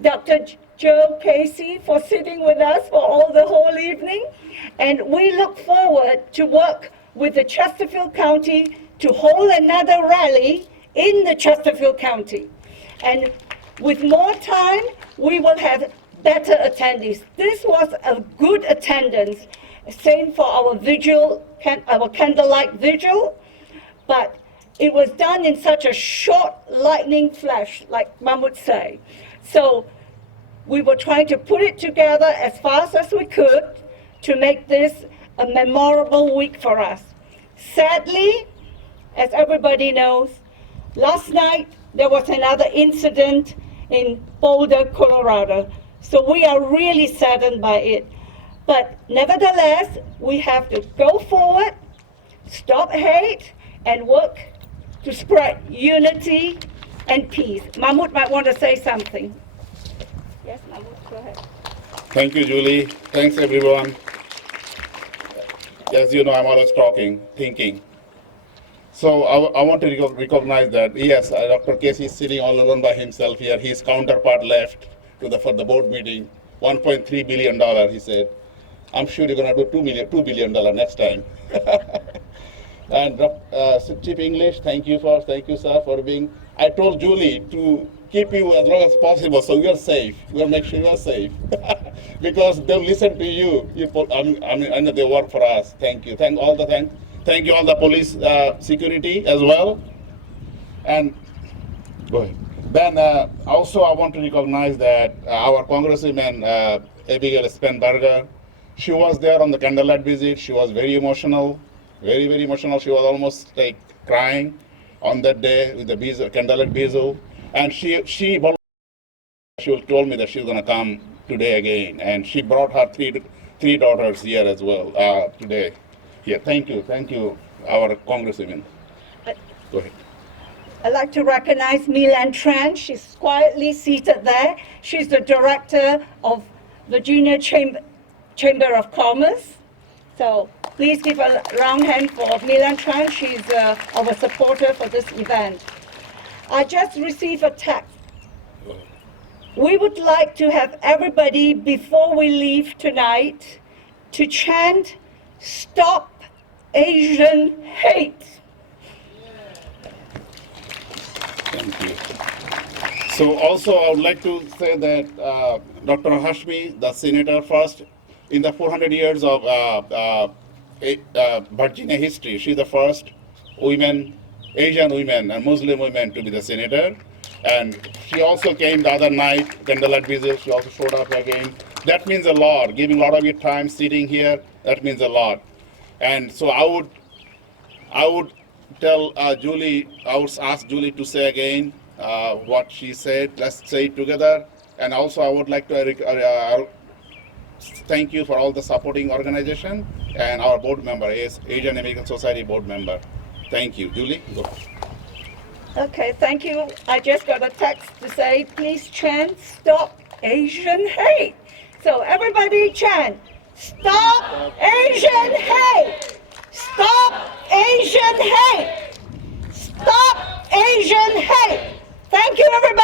Dr. Joe Casey for sitting with us for the whole evening, and we look forward to work with the Chesterfield County to hold another rally in the Chesterfield County. And with more time, we will have better attendees. This was a good attendance, same for our vigil, our candlelight vigil, but it was done in such a short lightning flash, like Mom would say. So we were trying to put it together as fast as we could to make this a memorable week for us. Sadly, as everybody knows, last night there was another incident in Boulder, Colorado. So we are really saddened by it. But nevertheless, we have to go forward, stop hate, and work to spread unity and peace. Mahmoud might want to say something. Yes, Mahmoud, go ahead. Thank you, Julie. Thanks, everyone. As you know, I'm always talking, thinking. So I want to recognize that, yes, Dr. Casey is sitting all alone by himself here. His counterpart left for the board meeting, $1.3 billion, he said. I'm sure you're going to do $2 billion next time. And Chief English, thank you, sir, for being. I told Julie to keep you as long as possible so you're safe. We'll make sure you're safe. Because they'll listen to you. I know they work for us. Thank you. Thank you all the police security as well. And go ahead. Then also I want to recognize that our Congresswoman Abigail Spenberger. She was there on the candlelight visit. She was very emotional, very, very emotional. She was almost like crying on that day with the bezel, candlelight bezel. And she told me that she's gonna come today again. And she brought her three daughters here as well today. Yeah, thank you, our Congresswoman. Go ahead. I'd like to recognize Mclaren Tran. She's quietly seated there. She's the director of Virginia Chamber of Commerce. So please give a round hand for Mclaren Tran. She's our supporter for this event. I just received a text. We would like to have everybody, before we leave tonight, to chant, "Stop Asian Hate." Thank you. So also I would like to say that Dr. Hashmi, the senator first, in the 400 years of Virginia history, she's the first women, Asian women and Muslim women to be the senator. And she also came the other night, candlelight visit, she also showed up again. That means a lot, giving a lot of your time sitting here, that means a lot. And so I would tell Julie, I would ask Julie to say again what she said. Let's say it together. And also I would like to thank you for all the supporting organization and our board member, Asian American Society board member. Thank you. Julie, go. Okay, thank you. I just got a text to say, please chant, "Stop Asian Hate." So everybody chant, "Stop Asian Hate! Stop Asian Hate! Stop Asian Hate!" Thank you, everybody.